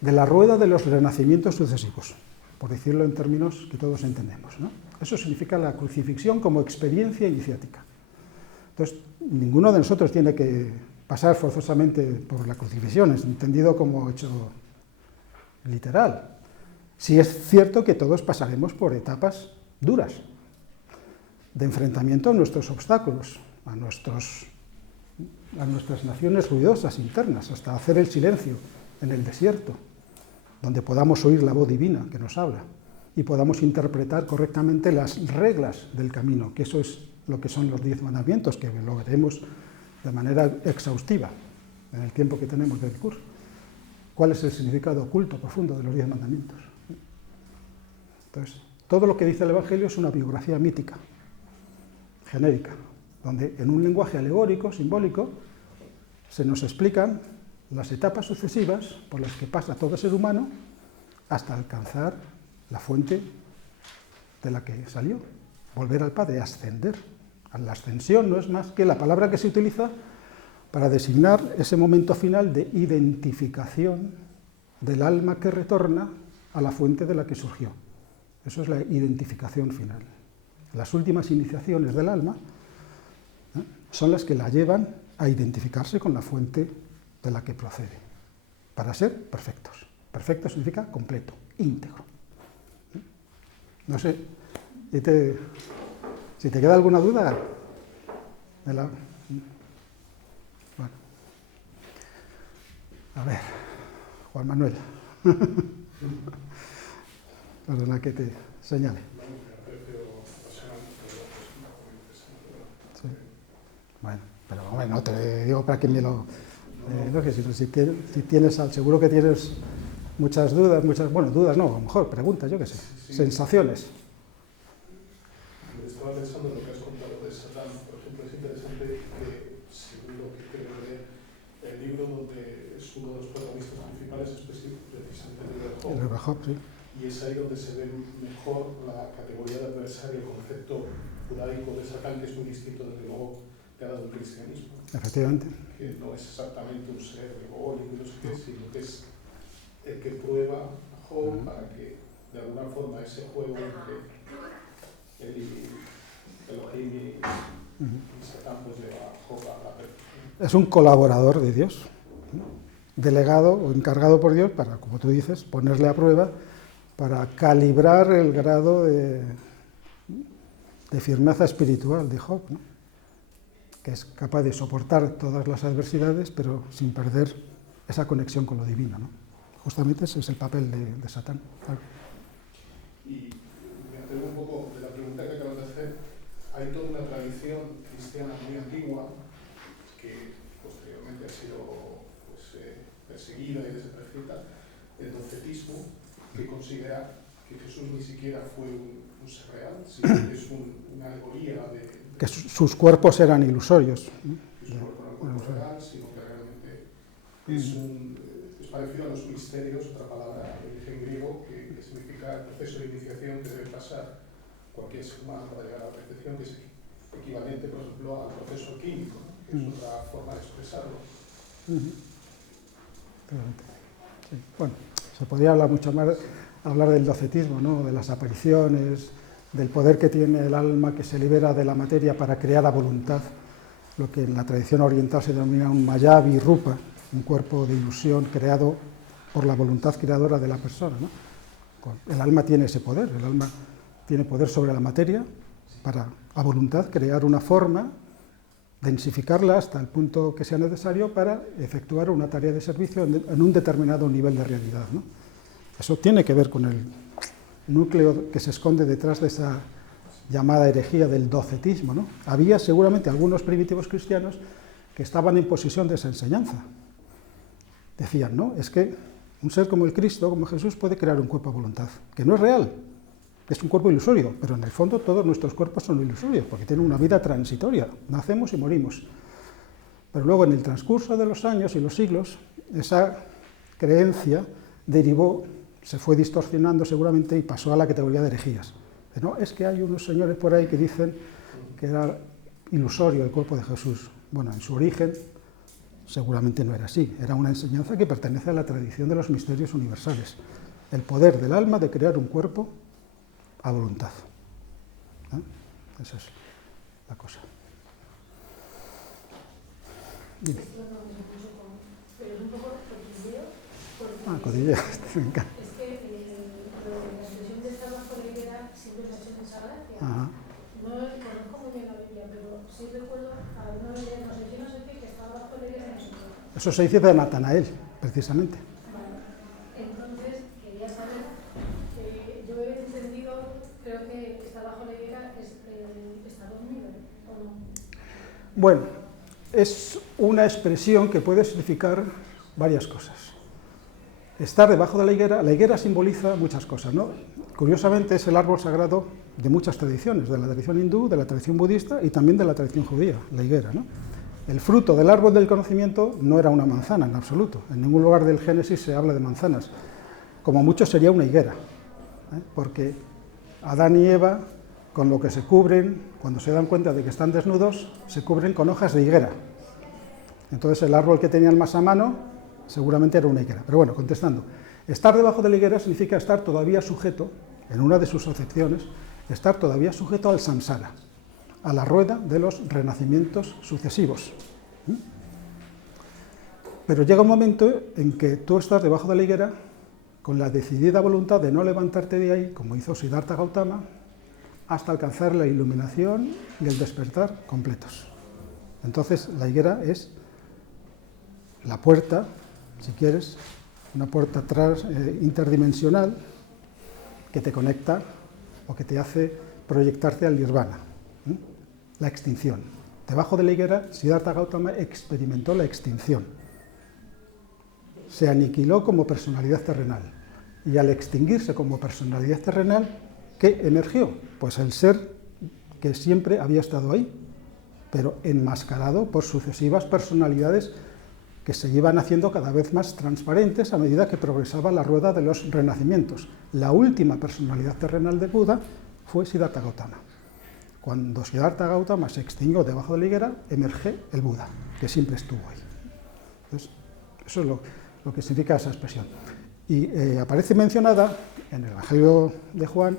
de la rueda de los renacimientos sucesivos, por decirlo en términos que todos entendemos, ¿no? Eso significa la crucifixión como experiencia iniciática. Entonces, ninguno de nosotros tiene que pasar forzosamente por la crucifixión, es entendido como hecho literal. Sí es cierto que todos pasaremos por etapas duras, de enfrentamiento a nuestros obstáculos, a nuestras naciones ruidosas internas, hasta hacer el silencio en el desierto, donde podamos oír la voz divina que nos habla y podamos interpretar correctamente las reglas del camino, que eso es lo que son los 10 mandamientos, que lo veremos de manera exhaustiva en el tiempo que tenemos del curso. ¿Cuál es el significado oculto, profundo de los 10 mandamientos? Entonces, todo lo que dice el Evangelio es una biografía mítica, genérica, donde en un lenguaje alegórico, simbólico, se nos explican las etapas sucesivas por las que pasa todo ser humano hasta alcanzar la fuente de la que salió, volver al Padre, ascender. La ascensión no es más que la palabra que se utiliza para designar ese momento final de identificación del alma que retorna a la fuente de la que surgió. Eso es la identificación final. Las últimas iniciaciones del alma son las que la llevan a identificarse con la fuente de la que procede, para ser perfectos. Perfecto significa completo, íntegro. No sé, si te queda alguna duda, Bueno. A ver, Juan Manuel. Perdona que te señale. Sí. Bueno, pero bueno, no te digo para que me lo... no, que si tienes, seguro que tienes muchas dudas, bueno, dudas no, a lo mejor preguntas, yo qué sé, sí. sensaciones. Estaba pensando en lo que has contado de Satán, por ejemplo, es interesante que, según lo que creo leer, el libro donde es uno de los protagonistas principales es precisamente el libro de Job. El libro de Job, sí. Y es ahí donde se ve mejor la categoría de adversario, el concepto judaico de Satán, que es muy distinto del que luego te ha dado el cristianismo. Efectivamente. Que no es exactamente un ser diabólico, no sé qué, sino que es el que prueba a Job para que, de alguna forma, ese juego entre él y Elohim y Satán, pues lleva a Job a la perfección. Es un colaborador de Dios, delegado o encargado por Dios para, como tú dices, ponerle a prueba para calibrar el grado de firmeza espiritual de Job, ¿no? Que es capaz de soportar todas las adversidades, pero sin perder esa conexión con lo divino, ¿no? Justamente ese es el papel de Satán. Claro. Y me atrevo un poco de la pregunta que acabas de hacer. Hay toda una tradición cristiana muy antigua que posteriormente ha sido pues, perseguida y desaparecida, el docetismo, que considera que Jesús ni siquiera fue un ser real, sino que es una alegoría de... Que sus cuerpos eran ilusorios, ¿no? Que su cuerpo no es un cuerpo real, sino que realmente es parecido a los misterios, otra palabra de origen griego, que significa el proceso de iniciación que debe pasar cualquier ser humano para llegar a la perfección, que es equivalente, por ejemplo, al proceso químico, ¿no? Que es otra forma de expresarlo. Sí. Bueno, se podría hablar mucho más, hablar del docetismo, ¿no? De las apariciones, del poder que tiene el alma que se libera de la materia para crear a voluntad, lo que en la tradición oriental se denomina un mayavi rupa, un cuerpo de ilusión creado por la voluntad creadora de la persona, ¿no? El alma tiene ese poder, el alma tiene poder sobre la materia para, a voluntad, crear una forma, densificarla hasta el punto que sea necesario para efectuar una tarea de servicio en un determinado nivel de realidad, ¿no? Eso tiene que ver con el núcleo que se esconde detrás de esa llamada herejía del docetismo, ¿no? Había seguramente algunos primitivos cristianos que estaban en posesión de esa enseñanza. Decían, no, es que un ser como el Cristo, como Jesús, puede crear un cuerpo a voluntad, que no es real, es un cuerpo ilusorio, pero en el fondo todos nuestros cuerpos son ilusorios, porque tienen una vida transitoria, nacemos y morimos. Pero luego en el transcurso de los años y los siglos, esa creencia derivó, se fue distorsionando seguramente y pasó a la categoría de herejías. No, es que hay unos señores por ahí que dicen que era ilusorio el cuerpo de Jesús. Bueno, en su origen seguramente no era así, era una enseñanza que pertenece a la tradición de los misterios universales, el poder del alma de crear un cuerpo a voluntad. Esa es la cosa. Dime. Pero es un poco cotilleo, porque Cotilleo, me encanta. es que la expresión de estar bajo la higuera siempre me ha hecho mucha gracia. Ajá. No conozco muy bien la Biblia, pero sí recuerdo a una vez, no sé qué, que estaba bajo la higuera en su cuerpo. Eso se dice de Natanael, precisamente. Vale. Entonces, quería saber, yo he entendido, creo que estar bajo la higuera es estar dormido, ¿o no? Bueno, es una expresión que puede significar varias cosas. Estar debajo de la higuera simboliza muchas cosas, ¿no? Curiosamente es el árbol sagrado de muchas tradiciones, de la tradición hindú, de la tradición budista y también de la tradición judía, la higuera, ¿no? El fruto del árbol del conocimiento no era una manzana en absoluto, en ningún lugar del Génesis se habla de manzanas, como mucho sería una higuera, porque Adán y Eva, con lo que se cubren, cuando se dan cuenta de que están desnudos, se cubren con hojas de higuera. Entonces el árbol que tenían más a mano seguramente era una higuera. Pero bueno, contestando, estar debajo de la higuera significa estar todavía sujeto, en una de sus acepciones, estar todavía sujeto al samsara, a la rueda de los renacimientos sucesivos. Pero llega un momento en que tú estás debajo de la higuera con la decidida voluntad de no levantarte de ahí, como hizo Siddhartha Gautama, hasta alcanzar la iluminación y el despertar completos. Entonces la higuera es la puerta, si quieres, una puerta interdimensional que te conecta o que te hace proyectarte al nirvana, la extinción. Debajo de la higuera, Siddhartha Gautama experimentó la extinción. Se aniquiló como personalidad terrenal. Y al extinguirse como personalidad terrenal, ¿qué emergió? Pues el ser que siempre había estado ahí, pero enmascarado por sucesivas personalidades que se iban haciendo cada vez más transparentes a medida que progresaba la rueda de los renacimientos. La última personalidad terrenal de Buda fue Siddhartha Gautama. Cuando Siddhartha Gautama se extinguió debajo de la higuera, emerge el Buda, que siempre estuvo ahí. Entonces, eso es lo que significa esa expresión. Y aparece mencionada en el Evangelio de Juan,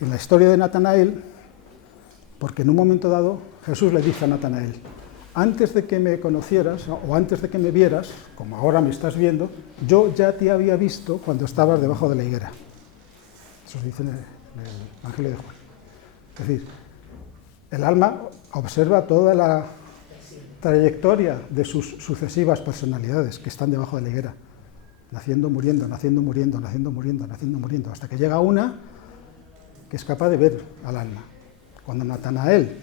en la historia de Natanael, porque en un momento dado Jesús le dice a Natanael: antes de que me conocieras o antes de que me vieras, como ahora me estás viendo, yo ya te había visto cuando estabas debajo de la higuera. Eso se dice en el Evangelio de Juan. Es decir, el alma observa toda la trayectoria de sus sucesivas personalidades que están debajo de la higuera, naciendo, muriendo, naciendo, muriendo, naciendo, muriendo, naciendo, muriendo, hasta que llega una que es capaz de ver al alma. Cuando Natanael,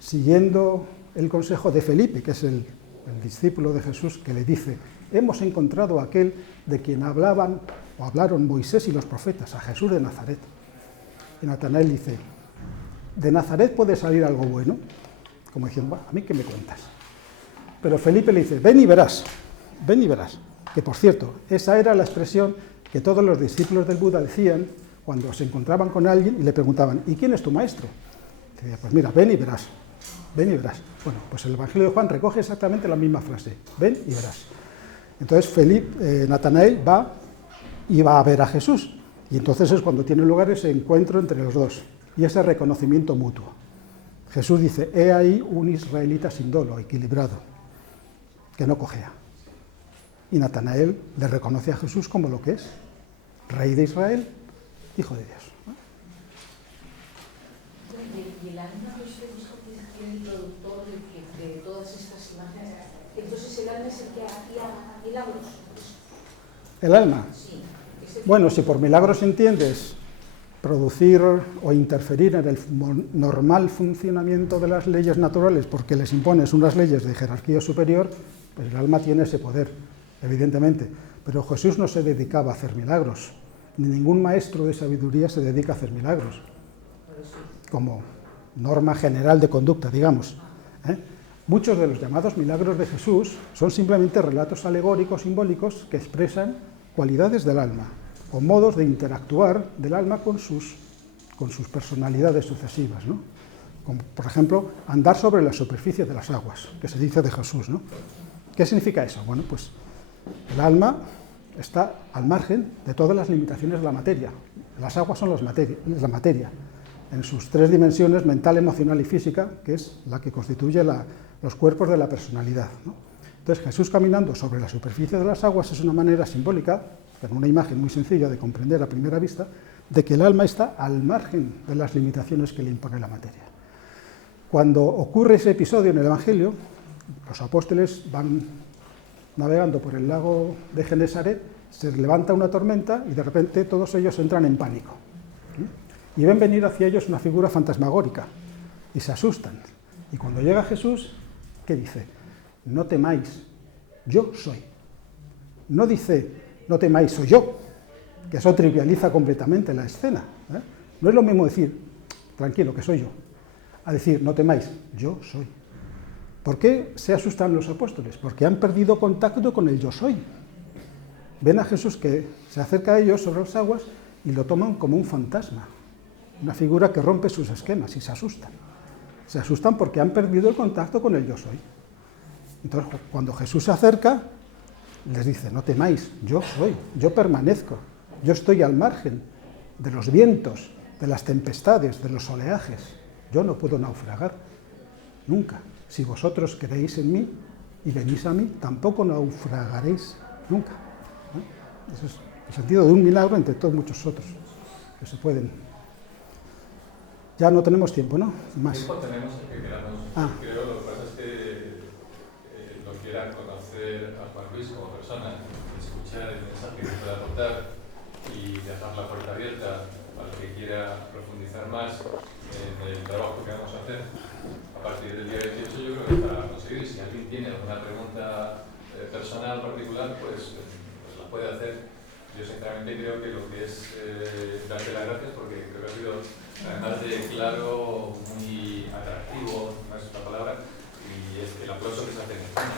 siguiendo el consejo de Felipe, que es el discípulo de Jesús, que le dice: hemos encontrado a aquel de quien hablaron Moisés y los profetas, a Jesús de Nazaret. Y Natanael dice: ¿de Nazaret puede salir algo bueno? Como diciendo: bueno, ¿a mí qué me cuentas? Pero Felipe le dice: ven y verás, ven y verás. Que por cierto, esa era la expresión que todos los discípulos del Buda decían cuando se encontraban con alguien y le preguntaban: ¿y quién es tu maestro? Y decía: pues mira, ven y verás, ven y verás. Bueno, pues el Evangelio de Juan recoge exactamente la misma frase: ven y verás. Entonces Natanael va y va a ver a Jesús, y entonces es cuando tiene lugar ese encuentro entre los dos y ese reconocimiento mutuo. Jesús dice: he ahí un israelita sin dolo, equilibrado, que no cojea. Y Natanael le reconoce a Jesús como lo que es: Rey de Israel, Hijo de Dios. Y el alma, no sé, es el productor de todas estas imágenes. Entonces el alma es el que hacía milagros. ¿El alma? Sí. Bueno, si por milagros entiendes producir o interferir en el normal funcionamiento de las leyes naturales porque les impones unas leyes de jerarquía superior, pues el alma tiene ese poder, evidentemente. Pero Jesús no se dedicaba a hacer milagros, ni ningún maestro de sabiduría se dedica a hacer milagros, como norma general de conducta, digamos. Muchos de los llamados milagros de Jesús son simplemente relatos alegóricos, simbólicos, que expresan cualidades del alma, o modos de interactuar del alma con sus personalidades sucesivas, ¿no? Como, por ejemplo, andar sobre la superficie de las aguas, que se dice de Jesús, ¿no? ¿Qué significa eso? Bueno, pues el alma está al margen de todas las limitaciones de la materia. Las aguas son la materia, en sus tres dimensiones, mental, emocional y física, que es la que constituye los cuerpos de la personalidad, ¿no? Entonces, Jesús caminando sobre la superficie de las aguas es una manera simbólica, con una imagen muy sencilla de comprender a primera vista, de que el alma está al margen de las limitaciones que le impone la materia. Cuando ocurre ese episodio en el Evangelio, los apóstoles van navegando por el lago de Genesaret, se levanta una tormenta y de repente todos ellos entran en pánico. Y ven venir hacia ellos una figura fantasmagórica y se asustan. Y cuando llega Jesús, ¿qué dice? No temáis, yo soy. No dice, no temáis, soy yo, que eso trivializa completamente la escena. No es lo mismo decir, tranquilo, que soy yo, a decir, no temáis, yo soy. ¿Por qué se asustan los apóstoles? Porque han perdido contacto con el yo soy. Ven a Jesús que se acerca a ellos sobre las aguas y lo toman como un fantasma, una figura que rompe sus esquemas, y se asustan. Se asustan porque han perdido el contacto con el yo soy. Entonces, cuando Jesús se acerca, les dice, no temáis, yo soy, yo permanezco, yo estoy al margen de los vientos, de las tempestades, de los oleajes. Yo no puedo naufragar, nunca. Si vosotros creéis en mí y venís a mí, tampoco naufragaréis nunca. Ese es el sentido de un milagro entre todos muchos otros que se pueden. Ya no tenemos tiempo, ¿no? Más. Tiempo tenemos el que queramos. Creo, lo que pasa es que quiera conocer a Juan Luis como persona, escuchar el mensaje que pueda aportar y dejar la puerta abierta para el que quiera profundizar más en el trabajo que vamos a hacer a partir del día 18, yo creo que está conseguido. Y si alguien tiene alguna pregunta personal particular, pues la puede hacer. Yo sinceramente creo que lo que es darte las gracias, porque creo que ha sido, además de claro, muy atractivo, no es la palabra, y es el aplauso que se hace en España.